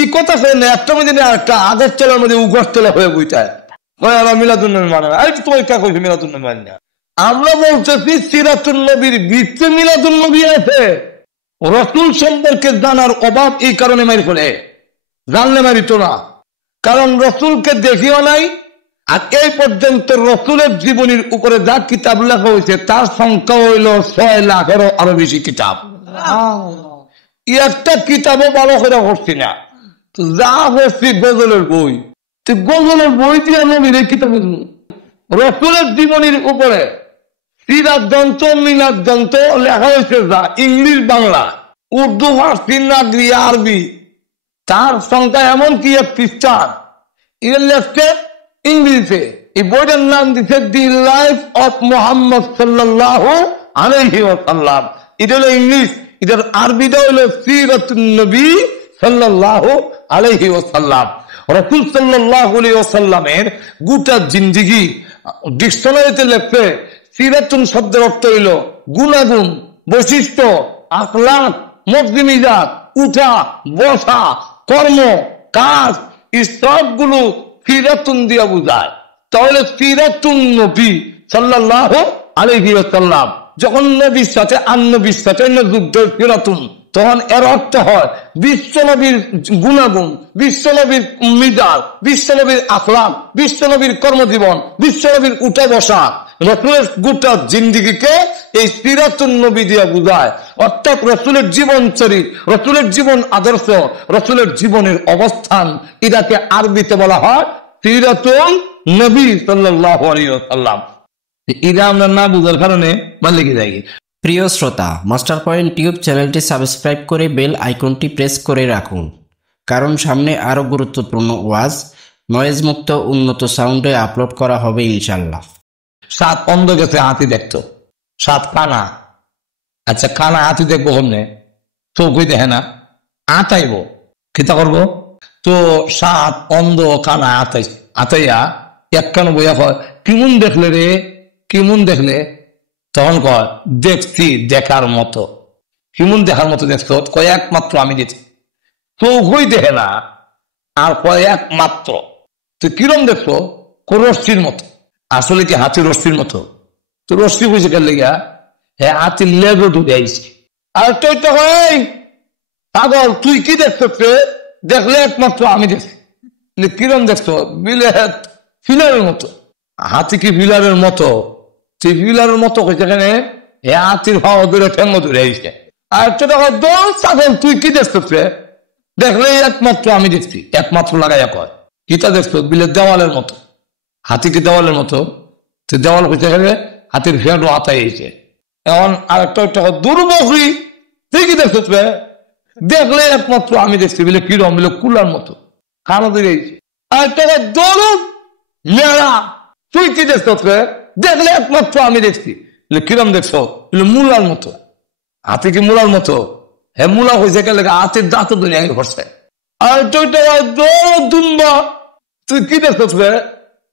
এই কথা হয় না। একটা মধ্যে একটা আগের তলার মধ্যে উগর তলা হয়ে বইটায় মিলাদুন নবী মানে না, তোমার কা কইছে মিলাদুন নবী মানে না। আমরা বলতেছি সিরাতুন নবীর ভিতরে মিলাদুন নবী আছে। রাসূল সম্পর্কে জানার অভাব এই কারণে মারি ফেলে, জানলে মারিত না, কারণ রাসূলকে দেখিও নাই। আর এই পর্যন্ত রাসূলের জীবনীর উপরে যা কিতাব লেখা হয়েছে তার সংখ্যা হইল 6 লাখেরও আরো বেশি কিতাব। একটা কিতাবও ভালো করে পড়ছি না, যা পড়ছি গজলের বই। গজলের বই দিয়ে নবীর কিতাব রাসূলের জীবনীর উপরে সিরাত গ্রন্থ, মিলাদ গ্রন্থ লেখা হয়েছে যা ইংলিশ, বাংলা, উর্দু, ফার্সি, নাগরি, আরবি, তার সংখ্যা এমন কি খ্রিস্টান লেখছে ইংলিশে। এই বইটার নাম দিচ্ছে দি লাইফ অফ মুহাম্মদ সাল্লাল্লাহু আলাইহি ওয়াসাল্লাম। এটা হলো ইংলিশ, এটার আরবিটা হলো সিরাতুন নবী সাল্লাল্লাহু আলাইহি ওয়াসাল্লাম। রাসূল সাল্লাল্লাহু আলাইহি ওয়াসাল্লামের গোটা জিন্দেগি ডিকশনারিতে লেখছে। সিরাতুন শব্দের অর্থ হইল গুণাগুণ, বৈশিষ্ট্য, আখলাক, মজলিমিজাত, উঠা বসা, কর্ম, কাজ, এই সবগুলো সিরাতুন দিয়া বুঝায়। তাহলে সিরাতুন নবী সাল্লাল্লাহু আলাইহি ওয়াসাল্লাম, যখন নবীর সাথে নবীর সাথে যুদ্ধ সিরাতুন, তখন এর অর্থ হয় বিশ্বনবীর গুণাগুণ, বিশ্বনবীর মিজাজ, বিশ্বনবীর আখলাক, বিশ্বনবীর কর্মজীবন, বিশ্বনবীর উঠা বসা, রাসূলের গোটা জিন্দেগিকে এই সিরাতুন নবী দিয়া বুঝায়। অর্থাৎ রাসূলের জীবন চরিত, রাসূলের জীবন আদর্শ, রাসূলের জীবনের অবস্থান, এটাকে আরবিতে বলা হয় সিরাতুন নবী সাল্লাল্লাহু আলাইহি ওয়াসাল্লাম। এটা আমরা না বুঝার কারণে মানে লেগে যাই। প্রিয় শ্রোতা, মাস্টার পয়েন্ট টিউব চ্যানেলটি সাবস্ক্রাইব করে বেল আইকনটি প্রেস করে রাখুন, কারণ সামনে আরো গুরুত্বপূর্ণ ওয়াজ নয়েজ মুক্ত উন্নত সাউন্ডে আপলোড করা হবে ইনশাল্লাহ। 7 অন্ধ গেছে হাতি দেখতো, 7 কানা। আচ্ছা, কানা হাতি দেখবো কমনে? চোখই দেখে না, আতাইব কিতা করবো? তো 7 অন্ধ কানা আতাইয়া একখান বইয়া কয় কেমন দেখলে রে, কেমন দেখলে? তখন কয় দেখছি দেখার মতো। কেমন দেখার মতো দেখছো? কয় একমাত্র আমি দেখছি। চোখই দেখে না, আর কয় একমাত্র। তো কিরম দেখছো? রশ্মির মতো। আসলে কি হাতির রশ্মির মতো? তো রশ্মি বুঝে গেল গিয়া হ্যাঁ হাতির লেজও ঢুকে আইছে। আর তুই তো পাগল, তুই কি দেখছো? দেখলে একমাত্র আমি দেখছি। কিরম দেখছো? ফিলারের মতো। হাতি কি ফিলারের মতো? তুই ফিলারের মতো সেখানে হাতির ভাও ধরে ঠেঙ্গ ধরে আইছে। আর ছাগল, তুই কি দেখছো? দেখলে একমাত্র আমি দেখছি। একমাত্র লাগাইয়া কয় কিতা দেখছো? বিলের দেওয়ালের মতো। হাতি কি দেওয়ালের মতো? তুই দেওয়াল হয়েছে গেলে হাতির ফেরো হাতাই এসে। এখন আরেকটা দুর্বকরি, তুই কি দেখছো? দেখলে একমাত্র আমি দেখছি। বিলে কিরম? বিলে কুলার মতো খানো দিয়ে আরেকটা দৌড় মেয়েরা, তুই কি দেখছো? দেখলে একমাত্র আমি দেখছি। কিরম দেখছো? মূলার মতো। হাতি কি মূলার মতো? হ্যাঁ মূলা হয়েছে গেলে হাতির দাঁত দুনিয়া ঘটছে। আর দুম্বা, তুই কি দেখছো?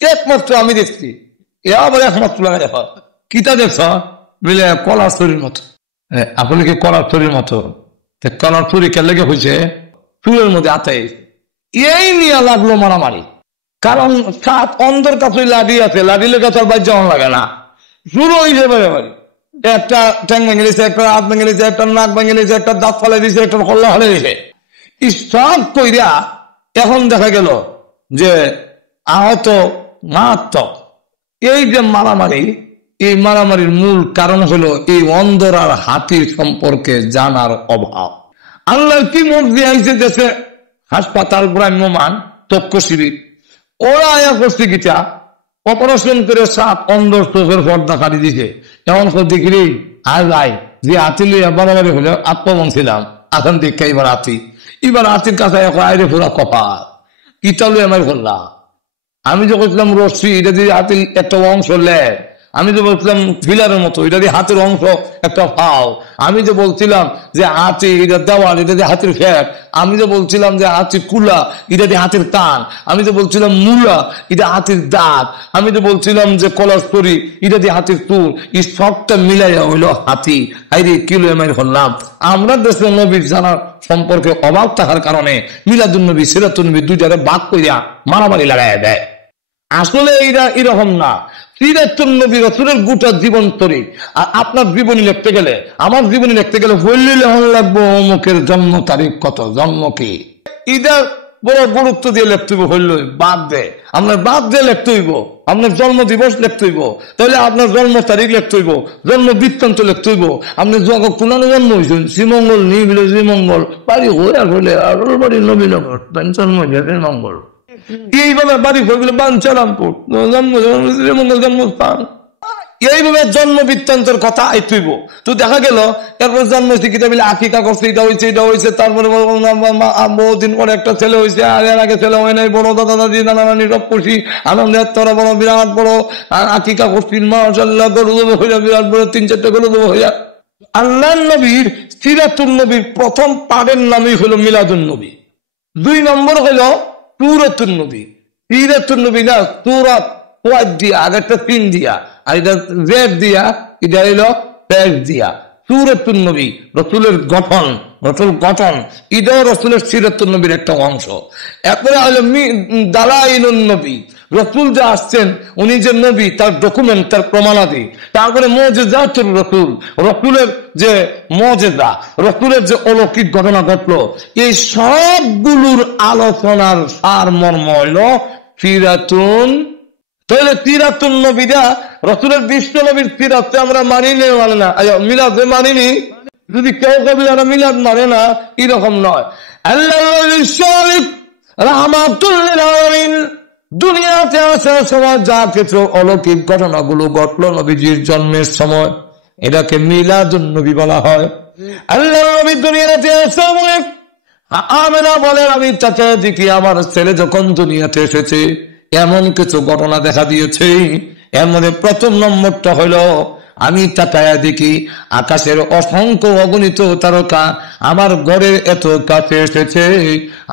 একমাত্র আমি দেখছি। এ আবার একমাত্র লাগা দেখো কিতা দেখছ? বলে কলার ছুরির মতো। আপনি কি কলার ছুরির মতো? কলার ছুরি কে লেগে হয়েছে চুলের মধ্যে আতাই। এই নিয়ে লাগলো মারামারি। কারণ সাত অন্ধের কাছে লাঠি আছে, লাঠিলে কাছে আর বাইর যাওয়া লাগে না। শুরু হয়েছে মারামারি। একটা ট্যাং ভেঙে দিয়েছে, একটা হাত ভেঙে দিয়েছে, একটা নাক ভেঙে দিয়েছে, একটা দাঁত ফালাই দিয়েছে, একটা কল্লা হালে দিয়েছে। সব কইরা এখন দেখা গেল যে আহত মারাত্মক। এই যে মারামারি, এই মারামারির মূল কারণ হলো এই অন্ধর আর হাতির সম্পর্কে জানার অভাব। আল্লাহর কি মর্জি আইছে দেশে হাসপাতাল, ভ্রাম্যমান, তক্ষশিবির, ওরা আয়া করছে কিটা অপারেশন করে সাপ অন্ধর চোখের পর্দা কাটি দিছে। এমন দেখি আজ আয় যে হাতি লইয়া বাড়াবাড়ি হলে আত্মবন ছিলাম, আসান দীক্ষা এবার হাতি। এবার হাতির কাছে এখন আইরে পুরা কপাল কিটা লই আমার করলাম। আমি যে বলছিলাম রশ্মি, এটা দিয়ে হাতির একটা অংশ লেয়। আমি যে বলছিলাম ফিলারের মতো, এটা দিয়ে হাতের অংশ একটা ফাও। আমি যে বলছিলাম যে হাতি এটা দেওয়াল, এটা দিয়ে হাতির ফ্যাট। আমি যে বলছিলাম যে হাতির কুলা, এটা দিয়ে হাতির টান। আমি যে বলছিলাম মূলা, এটা হাতির দাঁত। আমি যে বলছিলাম যে কলাস্তরি, এটা দিয়ে হাতির চুল। এই সবটা মিলাইয়া হইলো হাতি। আইরে কিলো এমাইর হলাম। আমরা দেশের নবীর জানার সম্পর্কে অভাব থাকার কারণে মিলাদুন নবী, সিরাতুন নবী দুইটারে বাদ করিয়া মারামারি লাগাইয়া দেয়। আসলে এইটা এরকম না। সিরাতুন নবী রাসূলের গোটা জীবন তরি। আর আপনার জীবনী লিখতে গেলে, আমার জীবনী লিখতে গেলে বললে লাগবো অমুকের জন্ম তারিখ কত, জন্ম কি, এটা বড় গুরুত্ব দিয়ে লিখতে হইব। হইল বাদ দে, আপনার বাদ দিয়ে লিখতে হইব। আপনার জন্ম দিবস লিখতে হইব, তাহলে আপনার জন্ম তারিখ লিখতে হইব, জন্ম বৃত্তান্ত লিখতে হইব। আপনি পুরানো জন্ম হয়েছেন শ্রীমঙ্গল, নিয়ে গেলে শ্রীমঙ্গল, বাড়ি হয়ে আসলে আর বাড়ি নবীনগর, জন্ম শ্রীমঙ্গল। এইভাবে বাড়ি হয়ে গেলে বাঞ্চারামপুর, শ্রীমঙ্গল জন্মস্থান। এইভাবে জন্ম বৃত্তান্তের কথা আইতেইব। তো দেখা গেল এরপর জন্ম হয়েছে কিতা বলে আকিকা করছে, এটা হয়েছে, এটা হয়েছে। তারপরে বহুদিন পরে একটা ছেলে হয়েছে, আর এর আগে ছেলে হয় নাই। বড় দাদা দাদি নানা নানি সব খুশি আনন্দের তোরা বড় বিরাট বড় আকিকা করছিস, মাশাআল্লাহ গরু দেবো হইয়া, বিরাট বড় 3-4টা গরু দেবো হইয়া। আল্লাহ নবীর সিরাতুন নবীর প্রথম পাঠের নামই হলো মিলাদুন নবী। 2 নম্বর হলো সূরাতুন নবী। সিরাতুন নবী না, সূরাত ওয়াদ দিয়া, আগেরটা 3 দিয়া, আর এটা জেড দিয়া, এটা হইল পেশ দিয়া। সূরাতুন নবী রাসূলের গঠন, রাসূল গঠন, এটাও রাসূলের সিরাতুন নবীর একটা অংশ। এরপরে হলো দালাইলুন নবী, রাসূল যে আসছেন, উনি যে নবী, তার ডকুমেন্ট, তার প্রমাণাদি। তারপরে মুজিজাতুর রাসূল, রাসূলের যে মুজিজা, রাসূলের যে অলৌকিক ঘটনা ঘটলো, এই সবগুলোর আলোচনার সারমর্ম হইল সিরাতুন। তাহলে সিরাতুন নবীরা রাসূলের বিশ্ব নবীর সিরাতকে আমরা মানি নে মানে না, মিলাদে মানিনি। যদি কেউ কবিরা মিলাদ মানে না, এরকম নয়। আল্লাহ রাহমাতুল লিল আলামিন দুনিয়াতে আসার সময় যা কিছু অলৌকিক ঘটনাগুলো ঘটলো নবীজির জন্মের সময়, এটাকে মিলাদুন নবী বলা হয়। আল্লাহ নবী দুনিয়াতে আসার সময় আমেনা বলেন, আমি চাচা দেখি আমার ছেলে যখন দুনিয়াতে এসেছে এমন কিছু ঘটনা দেখা দিয়েছে। এর মধ্যে প্রথম নম্বরটা হলো, আমি তাকায়া দেখি আকাশের অসংখ্য অগণিত তারকা আমার ঘরের এত কাছে এসেছে,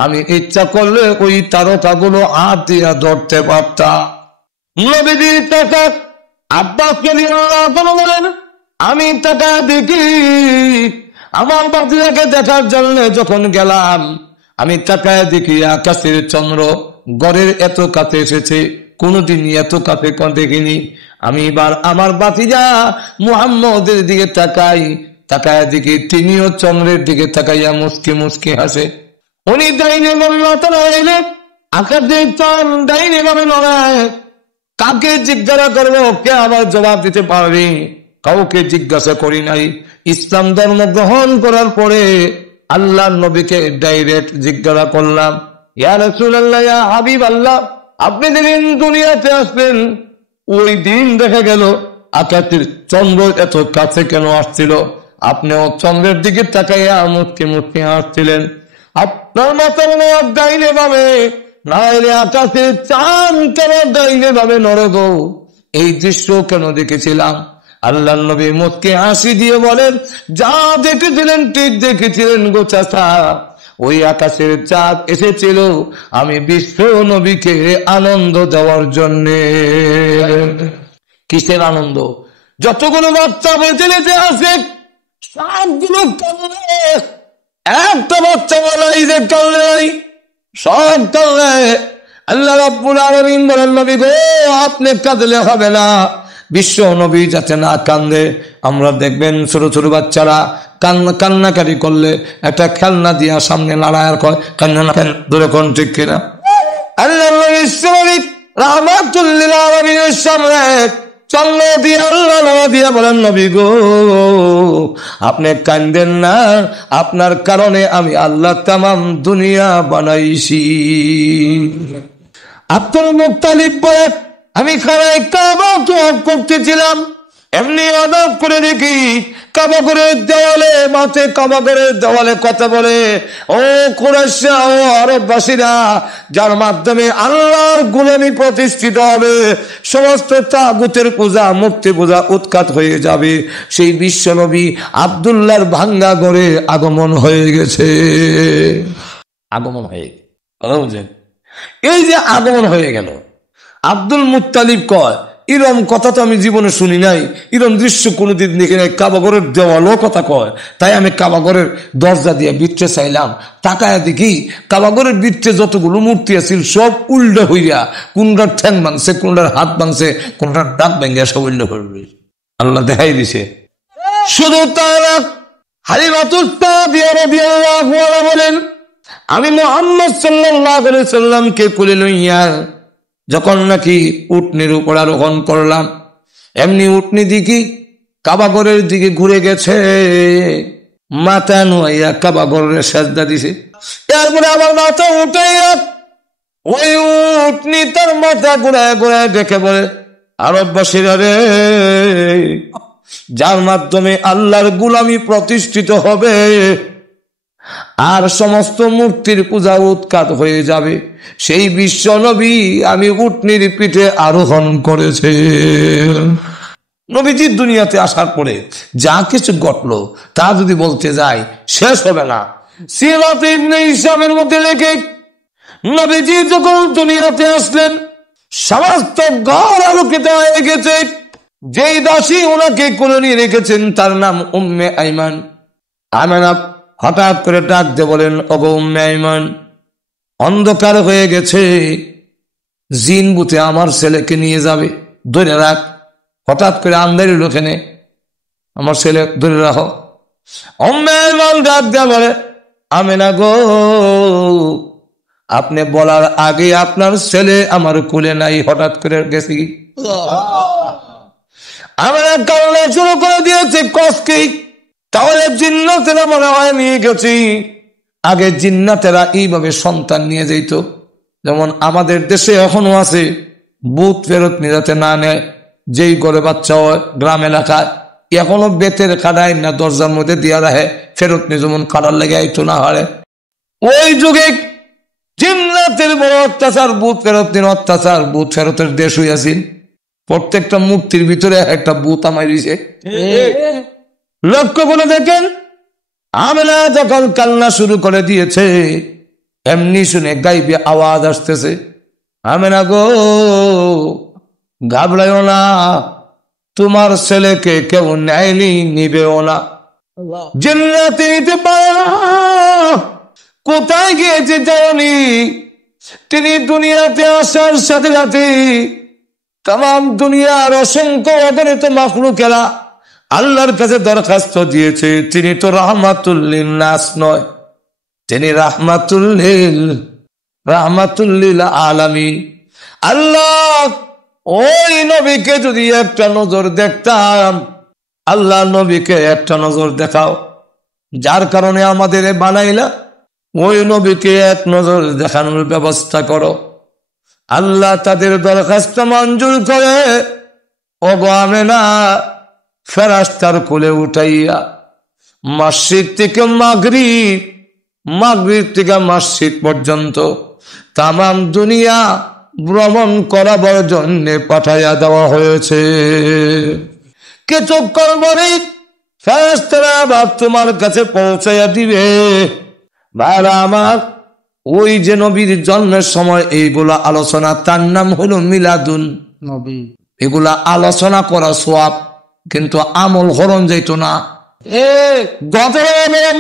আমি ইচ্ছা করলে ওই তারকাগুলো হাত দিয়া ধরতে পারতাম। নবীজির টাকা আব্বাসকে বলেন, আমি টাকা দেখি আমার বাতিজাকে দেখার জন্য যখন গেলাম, আমি তাকায় দেখি আকাশের চন্দ্র গড়ের এত কাছে এসেছে, কোনদিন এত কাছে দেখিনি। আমি এবার আমার বাতিজা মুহাম্মদের দিকে তাকায় দেখি তিনিও চন্দ্রের দিকে তাকাইয়া মুসকে মুসকে হাসে। উনি ডাইনে বললে আকাশের চন্দ্র ডাইনে ভাবে নড়ায়, কাকে জিজ্ঞাসা করবো, কে আবার জবাব দিতে পারবে? কাউকে জিজ্ঞাসা করি নাই। ইসলাম ধর্ম গ্রহণ করার পরে আল্লাহর নবীকে ডাইরেক্ট জিজ্ঞাসা করলাম, ইয়া রাসূলুল্লাহ, ইয়া হাবিবাল্লাহ, আপনি যেদিন দুনিয়াতে আসবেন ওই দিন দেখা গেল আকাশের চন্দ্র এত কাছে কেন আসছিল? আপনিও চন্দ্রের দিকে তাকাইয়া মুচকে মুচকে হাসছিলেন। আপনার মাথার ডাইনে ভাবে নাইলে আকাশের চাঁদ কেন ডাইনে ভাবে নড়ে গো? এই দৃশ্য কেন দেখেছিলাম? আল্লাহর নবী মুচকে হাসি দিয়ে বলেন, যা দেখেছিলেন ঠিক দেখেছিলেন গো চাচা। ওই আকাশের চাঁদ এসেছিল আমি বিশ্ব নবীকে আনন্দ দেওয়ার জন্যে। কিসের আনন্দ? যতগুলো বাচ্চা বেঁচে নিতে আসে সবগুলো কাঁদে, একটা বাচ্চা বলাই যে কাঁদে নাই, সব কাঁদে। আল্লাহ রাব্বুল আলামিন বলেন, নবী গো আপনি কাঁদলে হবে না, বিশ্ব নবী যাতে না কান্দে। আমরা দেখবেন ছোট ছোট বাচ্চারা কান্নাকারি করলে একটা খেলনা দিয়া সামনে লড়াইয়ার কয় কান্না না, ধরে কোন ঠিক কিনা? আল্লাহ নবী রাহমাতুল লিল আলামিনের সামনে চন্দ্র দিয়ে আল্লাহ দিয়া বলেন, নবী গো আপনি কান্দেন না, আপনার কারণে আমি আল্লাহ তামাম দুনিয়া বানাইছি। আব্দুল মুত্তালিব বলে, আমি খানায় কাবা তওয়াফ করতেছিলাম, এমনি আদব করে দেখি কাবাগরের দেওয়ালে মাঠে কাবাগরের দেওয়ালে কথা বলে, ও কুরাইশরা, ও আরববাসীরা, যার মাধ্যমে আল্লাহর গোলামি প্রতিষ্ঠিত হবে, সমস্ত তাগুতের পূজা মূর্তি পূজা উৎখাত হয়ে যাবে, সেই বিশ্বনবী আব্দুল্লাহর ভাঙ্গা ঘরে আগমন হয়ে গেছে। আগমন হয়ে গেছে, এই যে আগমন হয়ে গেল। আব্দুল মুত্তালিব কয়, এরম কথা তো আমি জীবনে শুনি নাই, এরম দৃশ্য কোনোদিন দেখি নাই, কাবাগরের দেওয়ালও কথা কয়। তাই আমি কাবাগরের দরজা দিয়ে ভিতরে চাইলাম, তাকায় দেখি কাবাগরের ভিতরে যতগুলো মূর্তি আছিল সব উল্টো হইয়া, কোনটার ঠ্যাং ভাঙছে, কোনটার হাত ভাঙছে, কোনটার ডাক ভেঙে সব উল্টো হয়ে আল্লাহ দেখাই দিছে। শুধু তারা হালিমাতুস সাদিয়া রাদিয়াল্লাহু আনহা বলেন, আমি মুহাম্মদ সাল্লাল্লাহু আলাইহি সাল্লামকে কোলে লইয়া যখন নাকি উটনির উপর আরোহণ করলাম, এমনি উটনি দিকে কাবাগরের দিকে ঘুরে গেছে, মাথা নুয়াইয়া কাবাগরের সাজদা দিছে। এরপরে আবার মাথা উঠাইয়া ওই উটনি তার মাথা ঘুরায় ঘুরায় দেখে বলে, আরববাসীরা রে, যার মাধ্যমে আল্লাহর গোলামি প্রতিষ্ঠিত হবে আর সমস্ত মূর্তির পূজা উৎখাত হয়ে যাবে, সেই বিশ্ব নবী আমি উটনির পিঠে আরোহণ করেছে। নবীজির দুনিয়াতে আসার পরে যা কিছু ঘটলো তা যদি বলতে যাই শেষ হবে না। সিরাত ইবনে হিশামের মধ্যে লেখে, নবীজি যখন দুনিয়াতে আসলেন সমস্ত ঘর আলোকিত হয়ে গেছে। যেই দাসী ওনাকে কোলে নিয়ে রেখেছেন তার নাম উম্মে আইমান। আমেনা হঠাৎ করে ডাক দিয়ে বলেন, ওগো উম্মে আইমান, অন্ধকার হয়ে গেছে, জিন বুতে আমার ছেলেকে নিয়ে যাবে, ধরে রাখ। হঠাৎ করে আন্দারি লোকেনে আমার ছেলে ধরে রাখো। উম্মে আইমান ডাক দিয়ে বলে, আমেনা গো, আপনি বলার আগে আপনার ছেলে আমার কোলে নাই, হঠাৎ করে গেছি। আমেনা কান্না শুরু করে দিয়েছে কষ্টি। তাহলে জিন্নাতেরা মনে হয় নিয়ে গেছি। আগে জিন্নাতেরা এইভাবে সন্তান নিয়ে যেত, যেমন আমাদের দেশে এখনো আছে, ভূত ফেরত নিয়ে যাতে না নেয়। যেই ঘরে বাচ্চা হয় গ্রাম এলাকায় এখনো বেতের কাটায় না দরজার মধ্যে দিয়া রাখে, ফেরত নিয়ে যেমন কাটার লেগে আইতো না হারে। ওই যুগে জিন্নাতের বড় অত্যাচার, ভূত ফেরত নিয়ে অত্যাচার, ভূত ফেরতের দেশ হইয়াছিল। প্রত্যেকটা মূর্তির ভিতরে একটা ভূত আমাইছে। লক্ষ্য করে দেখেন, আমেনা যখন কান্না শুরু করে দিয়েছে, এমনি শুনে গাইবে আওয়াজ আসতেছে, আমেনা গো, ঘাবড়াইও না, তোমার ছেলেকে কেউ নেয়নি, নিবেও না, জান্নাতে নিতে পারে না। কোথায় গিয়েছে জানি? তিনি দুনিয়াতে আসার সাথে সাথে তাম দুনিয়ার অসংখ্য অগণিত মাখলুকেরা আল্লাহর কাছে দরখাস্ত দিয়েছে। তিনি তো রাহমাতুল লিন নাস নয়, তিনি রাহমাতুল লিল আলামিন। আল্লাহ ওই নবীকে যদি একটা নজর দেখতাম, আল্লাহ নবীকে একটা নজর দেখাও, যার কারণে আমাদের বানাইলা, ওই নবীকে এক নজর দেখানোর ব্যবস্থা করো। আল্লাহ তাদের দরখাস্ত মঞ্জুর করে ওগো আমেনা ফেরেশতার কোলে উঠাইয়া মসজিদ থেকে মাগরিব থেকে মসজিদ পর্যন্ত তামাম দুনিয়া ভ্রমণ করাবার জন্য পাঠাইয়া দেওয়া হয়েছে। কিছুক্ষণ পরে ফেরেশতারা বাপ তোমার কাছে পৌঁছাইয়া দিবে। ভাইরা আমার, ওই যে নবীর জন্মের সময় এইগুলা আলোচনা, তার নাম হলো মিলাদুন নবী। এগুলা আলোচনা করা সওয়াব, কিন্তু আমল হরণ যাইতো না।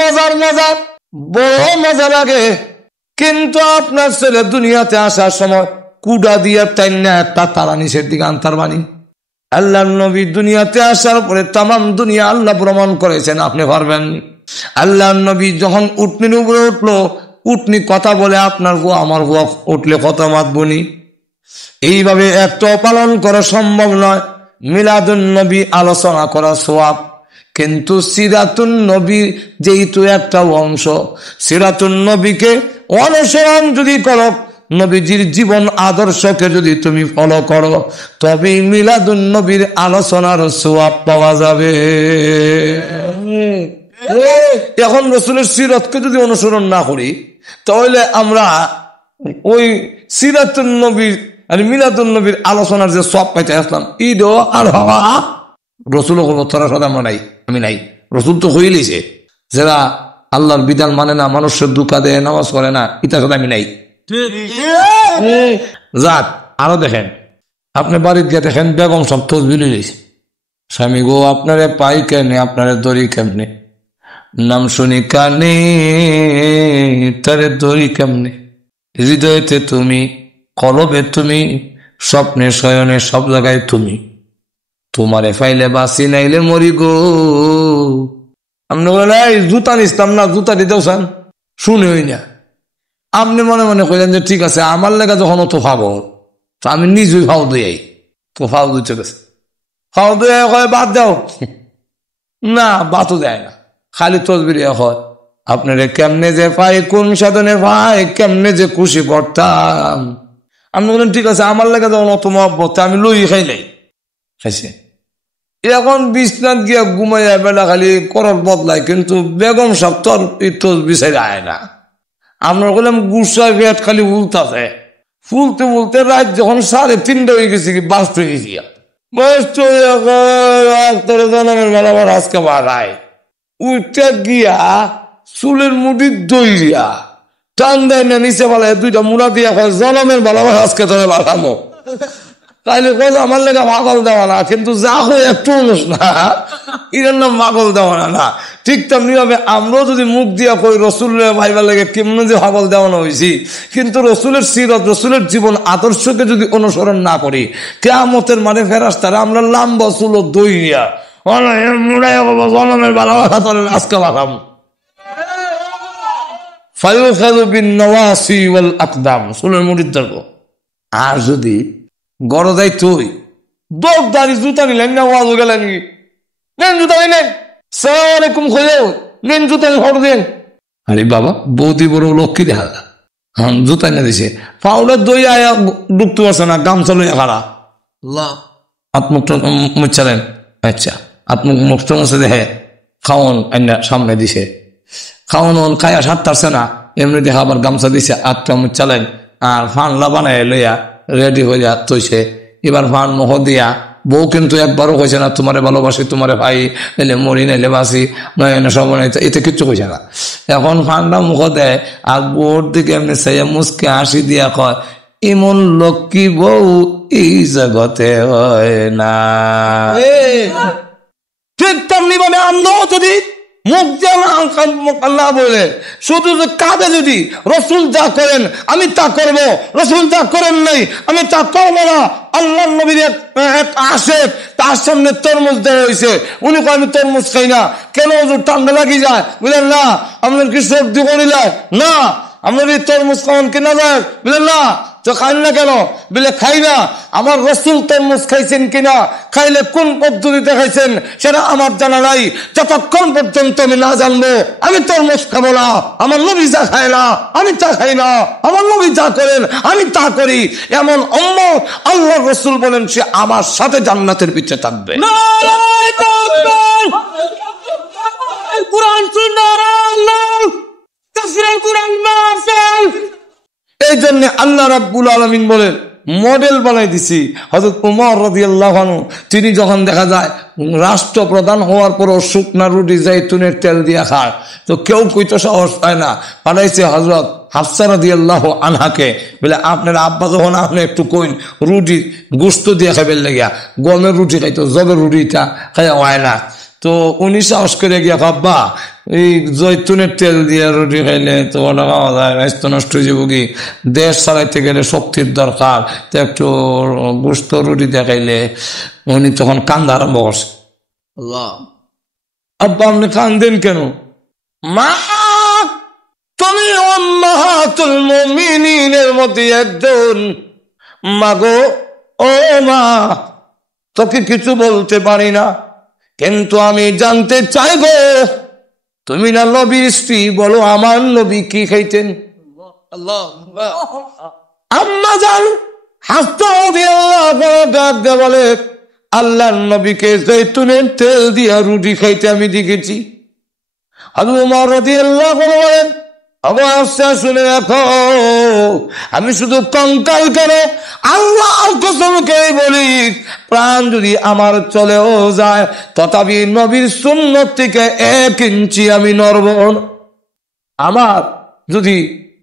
মজার বড় মজা লাগে, কিন্তু আপনার ছেলে দুনিয়াতে আসার সময় কুড়া দিয়ে টাইনা একটা তারা নিচের দিকে আনতার বাণী। আল্লাহ নবী দুনিয়াতে আসার পরে তামাম দুনিয়া আল্লাহ ভ্রমণ করেছেন, আপনি পারবেন। আল্লাহ নবী যখন উটনির উপরে উঠলো, উটনি কথা বলে, আপনার হুয়া আমার হুয়া উঠলে কথা মাতবনি। এইভাবে একটাও পালন করা সম্ভব নয়। মিলাদুন নবী আলোচনা করা সওয়াব, কিন্তু সিরাতুন নবী যেহেতু একটা অংশ, সিরাতুন নবীকে অনুসরণ যদি করো, নবীজির জীবন আদর্শকে যদি তুমি ফলো করো, তবে মিলাদুন নবীর আলোচনার সওয়াব পাওয়া যাবে। এখন রাসূলের সিরাতকে যদি অনুসরণ না করি, তাহলে আমরা ওই সিরাতুন নবীর আর মিলাদুন নবীর আলোচনার যে সওয়াব পাইতে আসলাম, ঈদ আর হওয়া রসুল আমি নাই। রসুল তো হইলেছে, যারা আল্লাহর বিধান মানে না, মানুষের দুঃখা দেয়, নামাজ করে না, ইতার সাথে আমি নাই। যাক, আরো দেখেন, আপনি বাড়িতে গিয়ে দেখেন বেগম সব তসবিহ লইছে। স্বামী গো আপনারে পাই কেমনে, আপনারে দড়ি কেমনে, নাম শুনি কানে তারে দড়ি কেমনে, হৃদয়েতে তুমি, কলবে তুমি, স্বপ্নে শয়নে সব জায়গায় তুমি, তোমারে ফাইলে বাসি নাইলে মরি গো। আপনি বলেন জুতা নিস্তাম না, জুতা দিতেও চান, শুনে হই না। আপনি মনে মনে কইলেন যে ঠিক আছে, আমার লেগে যখন তো ভাবো, তো আমি নিজেই ভাও দিই, তো ভাও দিতে গেছে, ভাও দিয়ে হয় বাদ দাও না, বাতও দেয় না, খালি তসবির হয়। আপনারে কেমনে যে পাই, কোন সাধনে পাই, কেমনে যে খুশি করতাম। আপনি বলেন ঠিক আছে, আমার লেগে যখন অত মহব্বত, আমি লই খাইলাই খাইছে। এখন বিছনাথ গিয়া ঘুমাইয়া বেলা খালি করত বদলায়, কিন্তু বেগম সব তোর তসবিহ আয় না। আমরা বললাম গুসা পেট খালি উল্টাছে, ফুলতে রাত যখন 3:30 হয়ে গেছে, কি বাস্ত হয়ে গেছি, মেলাবার আজকে বাড়ায় উঠতে গিয়া চুলের মুঠি দইয়া টান দেয় না, নিচে পালায় 2টা মুড়া দিয়া খায়, জনমের ভালোবাসা আজকে তোরে বাড়ামো। তাইলে আমার লেগে মাগল দেওয়া না, কিন্তু যা হয় একটু না, এর নাম মাগল দেওয়া না। ঠিক তেমনি ভাবে আমরাও যদি মুখ দিয়া কই রসুলের ভাইবার লেগে কেমন যে পাগল দেওয়ানো হয়েছি, কিন্তু রসুলের সিরত, রসুলের জীবন আদর্শকে যদি অনুসরণ না করি, কিয়ামতের মাঠে ফেরেশতারা আমরা লাম্বা চুল দইয়া মুড়াই জনমের ভালোবাসা তোর আজকে বাড়াম। চুলের মুড়ির ধরব। আর যদি গড় যাই তুই দোক দাঁড়ি জুতা নিলেন না, ওয়াজ গেলেন নেন জুতা নেন, সালামালাইকুম হয়েও নেন জুতা হর দেন। আরে বাবা, বৌদি বড় লক্ষ্মী দেখা জুতা না দিছে, পাউডার দই আয়া ডুবতে পারছে না, গামছা লইয়া খাড়া আত্মুখটা মুচ্ছালেন। আচ্ছা, আত্মুখ মুখটা মুছে দেখে খাওয়ন আইনা সামনে দিছে, খাওয়ান খায়া সারতারছে না, এমনি দেখা আবার গামছা দিছে, আত্মা মুচ্ছালেন, আর ফানলা বানায় লইয়া রেডি হইয়া তৈছে। এবার ফান মুখ দিয়া, বউ কিন্তু একবারও কইছে না তোমারে ভালোবাসি, তোমারে ভাই নাইলে মরি নাইলে বাসি নয় সব, এতে কিচ্ছু কইছে না। এখন ফানটা মুখ দেয়, আর বউর দিকে এমনি চাইয়া মুসকে হাসি দিয়া কয়, এমন লক্ষ্মী বউ এই জগতে হয় না। ঠিক তেমনি ভাবে আমরাও যদি মুখ না বলে শুধু কাঁধে যদি রসুল যা করেন আমি তা করবো, রসুল যা করেন নাই আমি তা করবো না। আল্লাহ নবীর এক আশেক, তার সামনে তরমুজ দেওয়া হয়েছে, উনি কয় আমি তরমুজ খাই না। কেন হুজুর ঠান্ডা লাগি যায়? বললেন না। আপনার কি সর্দি করিলে? না। আপনার এই তরমুজ খাওয়ান কিনা যায়? বললেন না। তো খাইন না কেন? বলে খাই না। আমার রসুল তরমুজ খাইছেন কিনা, খাইলে কোন পদ্ধতিতে খাইছেন সেটা আমার জানা নাই। যতক্ষণ পর্যন্ত আমি না জানবো আমি তরমুজ খাবো না। আমার নবী যা খায় না আমি তা খাই না, আমার নবী যা করেন আমি তা করি। এমন উম্মত আল্লাহ রসুল বলেন সে আমার সাথে জান্নাতের পিছে থাকবে। এই জন্য আল্লাহ রাব্বুল আলামিন বলেন মডেল বানাই দিছি হযরত ওমর রাদিয়াল্লাহু আনহু। তিনি যখন দেখা যায় রাষ্ট্রপ্রধান হওয়ার পরও শুকনা রুটি জাইতুনের তেল দিয়ে খায়, তো কেউ কইতো সাহস পায় না। পাঠাইছে হযরত হাফসা রাদিয়াল্লাহু আনহাকে, বলে আপনার আব্বা যখন আপনি একটু কইন রুটি গোস্ত দিয়ে খাইবেন লাগিয়া, গমের রুটি খাইতো, জবের রুটিটা খাইয়া হয় না। তো উনি সাহস করে গিয়া আব্বা এই জৈতুনের তেল দিয়ে রুটি খাইলে তো ওটা খাওয়া যায়, রাস্তা নষ্ট হয়ে যাবো কি, দেশ চালাইতে গেলে শক্তির দরকার, তো একটু গোস্ত রুটি দিয়ে খাইলে। উনি তখন কান্দা আরম্ভ করছে। আব্বা আপনি কান্দেন কেন? মা তুমি উম্মাহাতুল মুমিনিনের মধ্যে একজন, মাগো ও মা তোকে কিছু বলতে পারি না, কিন্তু আমি জানতে চাইব তুমি না নবীর স্ত্রী, বলো আমার নবী কি খাইতেন? আম্মা জান হাসতে বলে আল্লাহর নবীকে জৈতুনের তেল দিয়া রুটি খাইতে আমি দেখেছি। হযরত ওমর রাদিয়াল্লাহু আনহু বলেন শুনে রাখো, আমি শুধু কঙ্কাল করে আল্লাহর কসম করে বলি প্রাণ যদি আমার চলেও যায় তথাপি নবীর সুন্নত থেকে 1 ইঞ্চি আমি নড়ব না। আমার যদি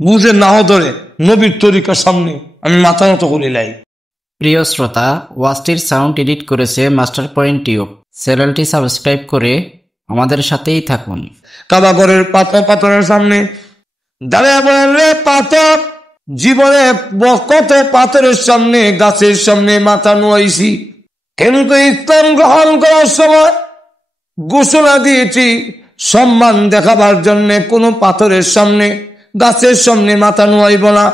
বুঝে নাও ধরে নবীর তরিকার সামনে আমি মাথা নত করি লাই। প্রিয় শ্রোতা, ওয়াজটির সাউন্ড এডিট করেছে মাস্টার পয়েন্ট টিউব। চ্যানেলটি সাবস্ক্রাইব করে আমাদের সাথেই থাকুন। কাবাগরের পাথরের সামনে দাঁড়িয়ে বলেন রে পাথর, জীবনে কত পাথরের সামনে গাছের সামনে মাথা নোয়াইছি, কিন্তু ইসলাম গ্রহণ করার সময় ঘোষণা দিয়েছি সম্মান দেখাবার জন্য কোনো পাথরের সামনে গাছের সামনে মাথা নোয়াইব না।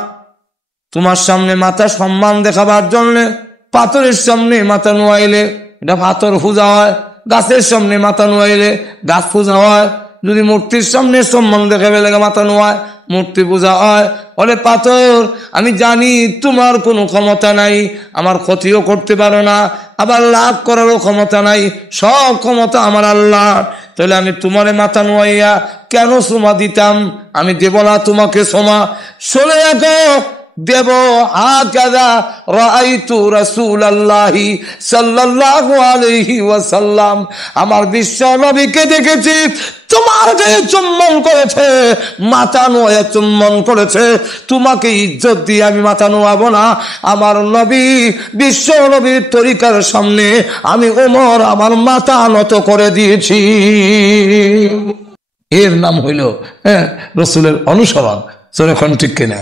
তোমার সামনে মাথা সম্মান দেখাবার জন্য পাথরের সামনে মাথা নোয়াইলে এটা পাথর পূজা হয়, গাছের সামনে মাথা নোয়াইলে গাছ পূজা হয়। যদি মূর্তির সামনে সম্মান দেখাবে লাগে মাথা নোয়ায় মূর্তি পূজা হয়। বলে পাথর আমি জানি তোমার কোনো ক্ষমতা নাই, আমার ক্ষতিও করতে পারো না, আবার লাভ করারও ক্ষমতা নাই, সব ক্ষমতা আমার আল্লাহ। তাহলে আমি তোমারে মাথা নোয়াইয়া কেন সোমা দিতাম? আমি দেব না তোমাকে সোমা। শুনে রাখো দেব হাকাযা রাআইতু রাসূলুল্লাহি সাল্লাল্লাহু আলাইহি ওয়াসাল্লাম, আমার বিশ্ব নবীকে দেখেছি তোমার গায়ে চুম্বন করেছে, মাথা নোয়া চুম্বন করেছে, তোমাকে ইজ্জত দিয়ে আমি মাথা নোয়াবো না। আমার নবী বিশ্ব নবীর তরিকার সামনে আমি ওমর আমার মাথা নত করে দিয়েছি। এর নাম হইল রসুলের অনুসরণ। এখন ঠিক কিনা?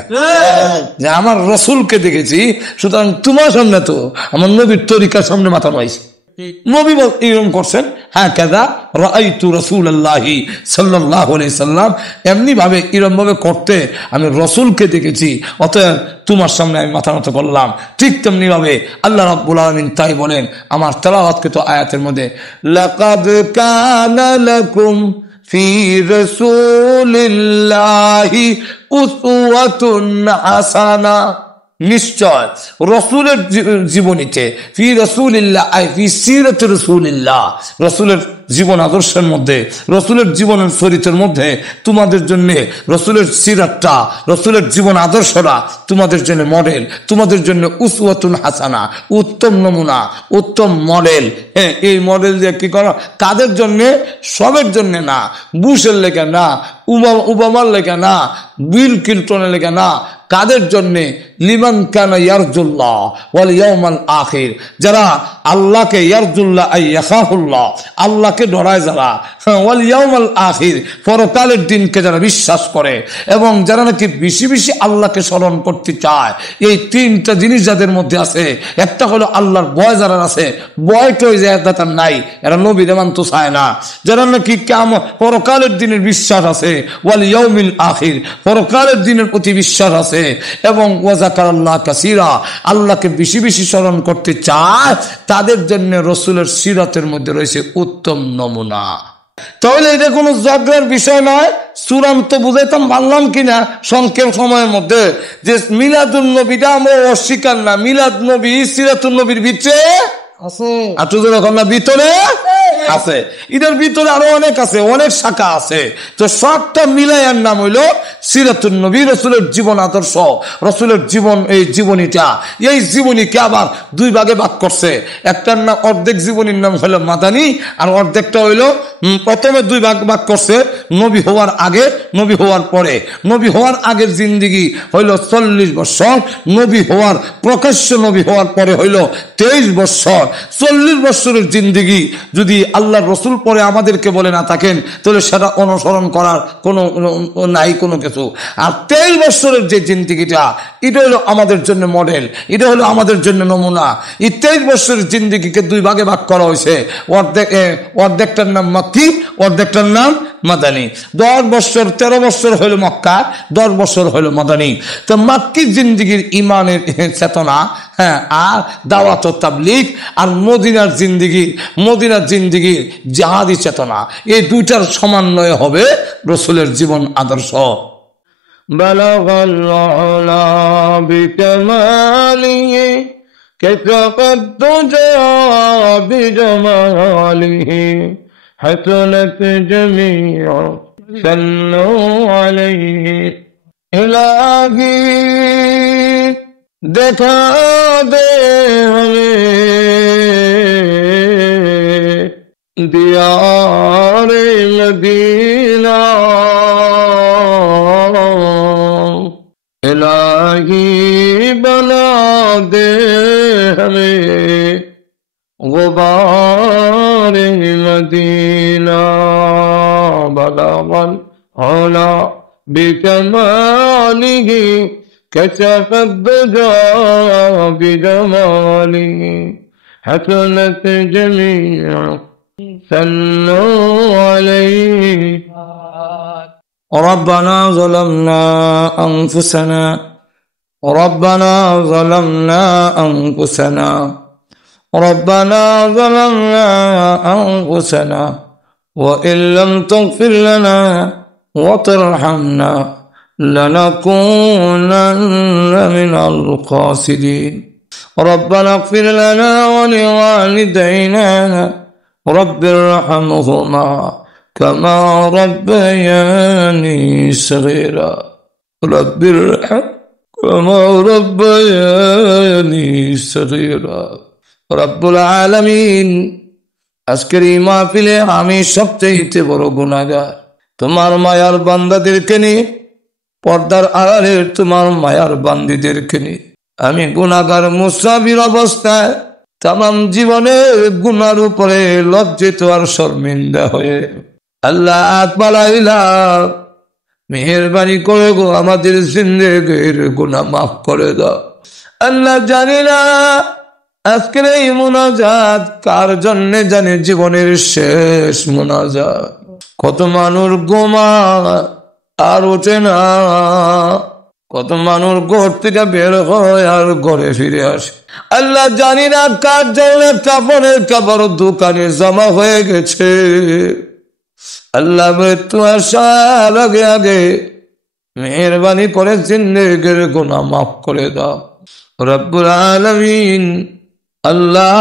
যে আমার রসুলকে দেখেছি সুতরাং তোমার সামনে তো আমার নবীর তরিকার সামনে মাথা নোয়াইছি। নবী এরকম করছেন, হ্যাঁ কাযা রাআইতু রাসূলুল্লাহি সাল্লাল্লাহু আলাইহি সাল্লাম, এমনি ভাবে এরকম ভাবে করতে আমি রসুলকে দেখেছি, অতএব তোমার সামনে আমি মাথা নত করলাম। ঠিক তেমনি ভাবে আল্লাহ রাব্বুল আলামিন তাই বলেন আমার তেলাওয়াতকৃত আয়াতের মধ্যে, লাকাদ কানা লাকুম ফি রাসূলিল্লাহি উসওয়াতুন হাসানা, নিশ্চয় রসুলের জীবনীতে ফি রাসূলিল্লাহ আই ফি সিরাতি রাসূলিল্লাহ, রসুলের জীবন আদর্শের মধ্যে রসুলের জীবনের চরিত্রের মধ্যে তোমাদের জন্য রসুলের সিরাতটা রসুলের জীবন আদর্শরা তোমাদের জন্য মডেল, তোমাদের জন্য উসওয়াতুন হাসানা উত্তম নমুনা উত্তম মডেল। হ্যাঁ এই মডেল দিয়ে কি করো? কাদের জন্য? সবের জন্য না, বুশের লেখা না, ওবামার লেখা না, বিল ক্লিন্টনের লেখা না, কাদের জন্য? লিমান কানা ইয়ারজুল্লাহ ওয়াল ইয়াউমাল আখির, যারা আল্লাহকে ইয়ারজুল্লাহ আই ইয়াখাফুল্লাহ, আল্লাহকে ডরায় যারা, ওয়াল ইয়াউমাল আখির পরকালের দিনকে যারা বিশ্বাস করে, এবং যারা নাকি বেশি বেশি আল্লাহকে স্মরণ করতে চায়। এই তিনটা জিনিস যাদের মধ্যে আছে, একটা হলো আল্লাহর ভয় যারা আছে, ভয়টা ওই জায়গাটা নাই, এরা নবীর মানতে চায় না। যারা নাকি পরকালের দিনের বিশ্বাস আছে, ওয়াল ইয়াউমিল আখির পরকালের দিনের প্রতি বিশ্বাস আছে, এবং ওয়াজাকারাল্লাহ কাসীরা আল্লাহকে বেশি বেশি স্মরণ করতে চায়, তাদের জন্য রাসূলের সিরাতের মধ্যে রয়েছে উত্তম নমুনা। তাহলে এটা কোনো ঝগড়ার বিষয় নয়। চূড়ান্ত বুঝাইতাম পারলাম কিনা সংক্ষেপ সময়ের মধ্যে, যে মিলাদুন নবীটা আমরা অস্বীকার না, মিলাদ নবী সিরাতুন নবীর ভিতরে আছে, ভিতরে আছে, এটার ভিতরে আরো অনেক আছে, অনেক শাখা আছে। তো সবটা মিলাইয়ার নাম হইল সিরাতুন নবী, রসুলের জীবন আদর্শ, রসুলের জীবন, এই জীবনীটা, এই জীবনীকে আবার দুই ভাগে ভাগ করছে। একটার নাম, অর্ধেক জীবনীর নাম হইল মাদানী, আর অর্ধেকটা হইল প্রথমে দুই ভাগ ভাগ করছে, নবী হওয়ার আগে, নবী হওয়ার পরে। নবী হওয়ার আগের জিন্দিগি হইল 40 বছর, নবী হওয়ার প্রকাশ্য নবী হওয়ার পরে হইল 23 বছর। 40 বছরের জিন্দিগি যদি আল্লাহর রসুল পরে আমাদেরকে বলে না থাকেন, তাহলে সেটা অনুসরণ করার কোনো নাই কোনো কিছু। আর 23 বছরের যে জিন্দিগিটা, এটা হলো আমাদের জন্য মডেল, এটা হলো আমাদের জন্য নমুনা। এই 23 বছরের জিন্দিগিকে দুই ভাগে ভাগ করা হয়েছে, অর্ধেকটার নাম মাক্কি, অর্ধেকটার নাম মাদানী। 10 বছর 13 বছর হইল মক্কা, 10 বছর হইল মাদানী। তো মাক্কি জিন্দিগির ইমানের চেতনা, হ্যাঁ, আর দাওয়াত ও তাবলীগ, আর মদিনার জিন্দিগির জিহাদি চেতনা, এই দুইটার সমন্বয় হবে রসুলের জীবন আদর্শ। বালাগাল আলা বিকামালিহি কাসাকাদ বিজামালিহি হাসানাত জামিউ সাল্লু আলাইহি ইলাহি দেখা দে হমেं दियारे मदीना इलाही बना दे हमें गुबारे मदीना बलगल औला बिकमालिही كشف الضجى بجماله حسنت جميع صلوا عليه ربنا ظلمنا أنفسنا ربنا ظلمنا أنفسنا ربنا ظلمنا أنفسنا وإن لم تغفر لنا وترحمنا لنكونن من الخاسرين ربنا اغفر لنا ولوالدينا رب ارحمهما كما ربياني صغيرا رب ارحم كما ربياني صغيرا رب العالمين আজকের এই মাহফিলে আমি সবচেয়ে বড় গুনাহগার। তোমার মায়ার বান্দাদেরকে নিয়ে, পর্দার আড়ালের তোমার মায়ার বান্দীদেরকে নিয়ে আমি গুনাহগার মুসাফির অবস্থায় তামাম জীবনের গুনার উপরে লজ্জিত আর শর্মিন্দা হয়ে আল্লাহ আকবালাইলা মেহেরবানি করে গো আমাদের জিন্দেগির গুনাহ মাফ করে দাও। আল্লাহ জানি না আজকের এই মুনাজাত কার জন্য, জানে জীবনের শেষ মুনাজাত। কত মানুষ ঘুমায় আর ওঠে না, কত মানুষ ঘর থেকে বের হয় আর ঘরে ফিরে আসে। আল্লাহ জানি না কার জন্য কাপড়ের কাপড় দোকানে জমা হয়ে গেছে। আল্লাহ মৃত্যু আসার আগে আগে মেহেরবানি করে জিন্দেগির গুনাহ মাফ করে দাও রব্বুল আলামিন। আল্লাহ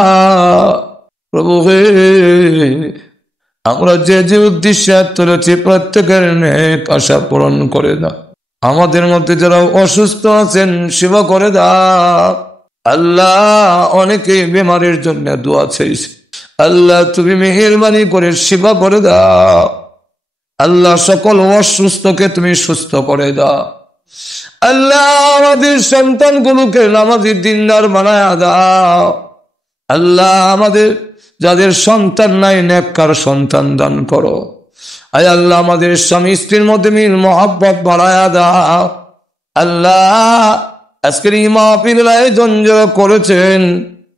প্রভু হে, আমরা যে যে উদ্দেশ্যে তুলেছি প্রত্যেকের নেক আশা পূরণ করে দাও। আমাদের মধ্যে যারা অসুস্থ আছেন সেবা করে দাও। আল্লাহ অনেকে বিমারের জন্য দোয়া চাইছে, আল্লাহ তুমি মেহেরবানি করে সেবা করে দাও। আল্লাহ সকল অসুস্থকে তুমি সুস্থ করে দাও। আল্লাহ আমাদের সন্তানগুলোকে নামাজি দিনদার বানায়া দাও। আল্লাহ আমাদের যাদের সন্তান নাই নেককার সন্তান দান করো। আয় আল্লাহ আমাদের স্বামী স্ত্রীর মধ্যে মিল মহব্বত বাড়ায়া দাও। আল্লাহ আজকের এই মাহফিলের আয়োজন যারা করেছেন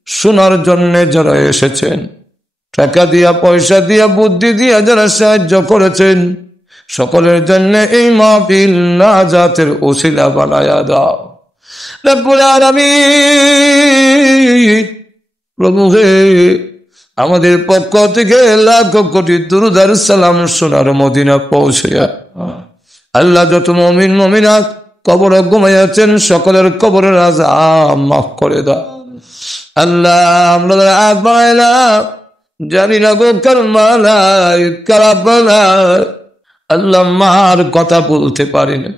শোনার জন্য যারা এসেছেন, টাকা দিয়া পয়সা দিয়া বুদ্ধি দিয়া যারা সাহায্য করেছেন, সকলের জন্য এই মাহফিল নাজাতের ওসিলা বানায়া দাও রব্বুল আলামিন। প্রভু হে, আমাদের পক্ষ থেকে লাখ কোটি দুরূদ আর সালাম সোনার মদিনা পৌঁছায়া আল্লাহ যত মুমিন মুমিনাত কবরে ঘুমাইয়াছেন সকলের কবরের আযাব মাফ করে দাও। আল্লাহ আমরা আজ বানাইলাম জানি না গো কারমালাই কারাবালা, আল্লাহ মার কথা বলতে পারি না,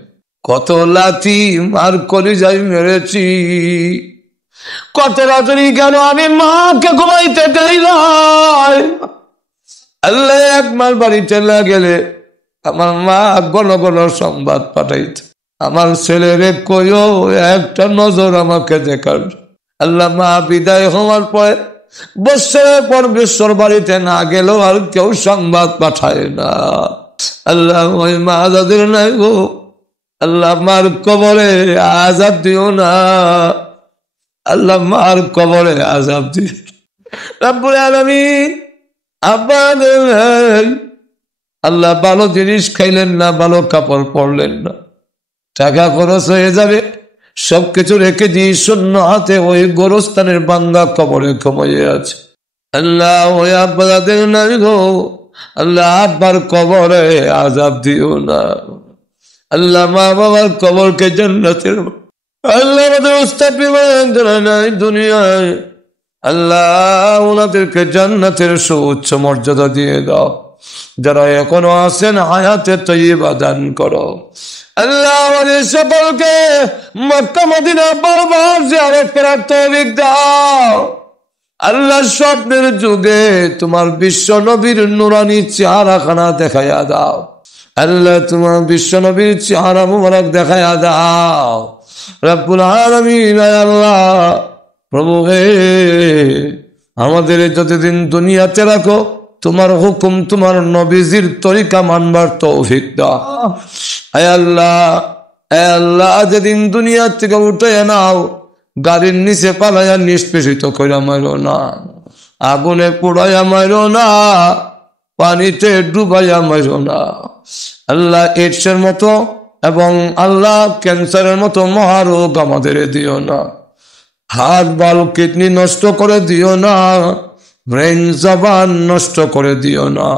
কত লাথি মার কলিজায় মেরেছি, কত রাত্রি কেন আমি মাকে ঘুমাইতে দেই নাই। আল্লাহ এক মাস বাড়ি চলে গেলে আমার মা ঘন ঘন সংবাদ পাঠাইত, আমার ছেলেরে কইও একটা নজর আমাকে দেখার। আল্লাহ মা বিদায় হওয়ার পরে বছরের পর বিশ্বর বাড়িতে না গেলেও আর কেউ সংবাদ পাঠায় না। আল্লাহ ওই মা যাদের নাই গো, আল্লাহ মার কবরে আযাব দিও না, আল্লাহ মার কবরে আযাব দিও। রব্বুল আলামিন আপনাদের আল্লাহ ভালো জিনিস খাইলেন না, ভালো কাপড় পরলেন না, টাকা খরচ হয়ে যাবে, সবকিছু রেখে দিয়ে শূন্য হাতে ওই গোরস্থানের বাঙ্গা কবরে ঘুমিয়ে আছে। আল্লাহ ওই আপনাদের নাই গো, আল্লাহ আব্বার কবরে আযাব দিও না। আল্লাহ মা বাবার কবরকে জান্নাতের, আল্লাহ আমাদের উস্তাদ বিমান যারা নাই দুনিয়ায়, আল্লাহ ওনাদেরকে জান্নাতের সুউচ্চ মর্যাদা দিয়ে দাও। যারা এখনো আছেন হায়াতে তৈয়বা দান করো। আল্লাহ আমাদের সকলকে মক্কা মদিনা বারবার জিয়ারত করার তৌফিক দাও। আল্লাহ স্বপ্নের যুগে তোমার বিশ্ব নবীর নুরানি চেহারাখানা দেখাইয়া দাও। আল্লাহ তোমার বিশ্ব নবীর চেহারা মুবারক দেখাইয়া দাও রব্বুল আলামিন। আল্লাহ প্রভু হে, আমাদের যতদিন দুনিয়াতে রাখো তোমার হুকুম তোমার নবীজির তরিকা মানবার তৌফিক দাও। আয় আল্লাহ, আয় আল্লাহ যেদিন দুনিয়া থেকে উঠে নাও গাড়ির নিচে পালাইয়া নিষ্পেষিত কইরা মারো না, আগুনে পোড়াইয়া মারো না, পানিতে ডুবাইয়া মারো না। আল্লাহ এইডসের মতো এবং আল্লাহ ক্যান্সারের মতো মহারোগ আমাদের দিও না, হাত বাল কিডনি নষ্ট করে দিও না, ব্রেন জবান নষ্ট করে দিও না।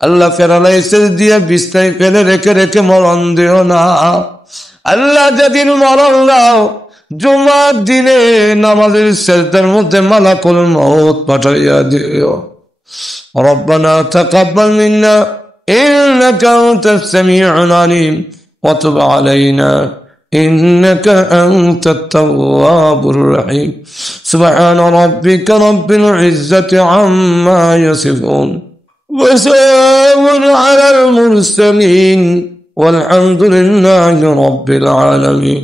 আল্লাহ প্যারালাইসিস দিয়ে বিছনায় ফেলে রেখে রেখে মরণ দিও না। আল্লাহ যেদিন মরণ দাও জুমার দিনে নামাজের সেজদার মধ্যে মালাকুল মউত পাঠাইয়া দিও। রব্বানা তাকাব্বাল মিন্না ইন্নাকা আনতাস সামিউল আলিম ওয়া তুব আলাইনা ইন্নাকা আনতাত তাওয়াবুর রহিম। সুবহান রাব্বিকা রাব্বিল ইজ্জাতি আম্মা ইয়াসিফুন ওয়া সালামুন আলাল মুরসালিন ওয়ালহামদুলিল্লাহি রাব্বিল আলামিন।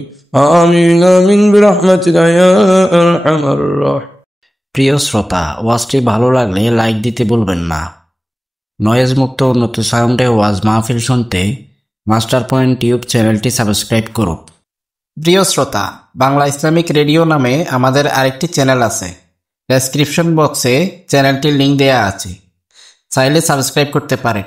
আমিন আমিন বিরহমাতিকা ইয়া আরহামার রাহিম। প্রিয় শ্রোতা, ওয়াজটি ভালো লাগলে লাইক দিতে ভুলবেন না। নয়েজ মুক্ত উন্নত সাউন্ডে ওয়াজ মাহফিল শুনতে মাস্টার পয়েন্ট টিউব চ্যানেলটি সাবস্ক্রাইব করুন। প্রিয় শ্রোতা, বাংলা ইসলামিক রেডিও নামে আমাদের আরেকটি চ্যানেল আছে। ডেসক্রিপশন বক্সে চ্যানেলটির লিঙ্ক দেয়া আছে, চাইলে সাবস্ক্রাইব করতে পারেন।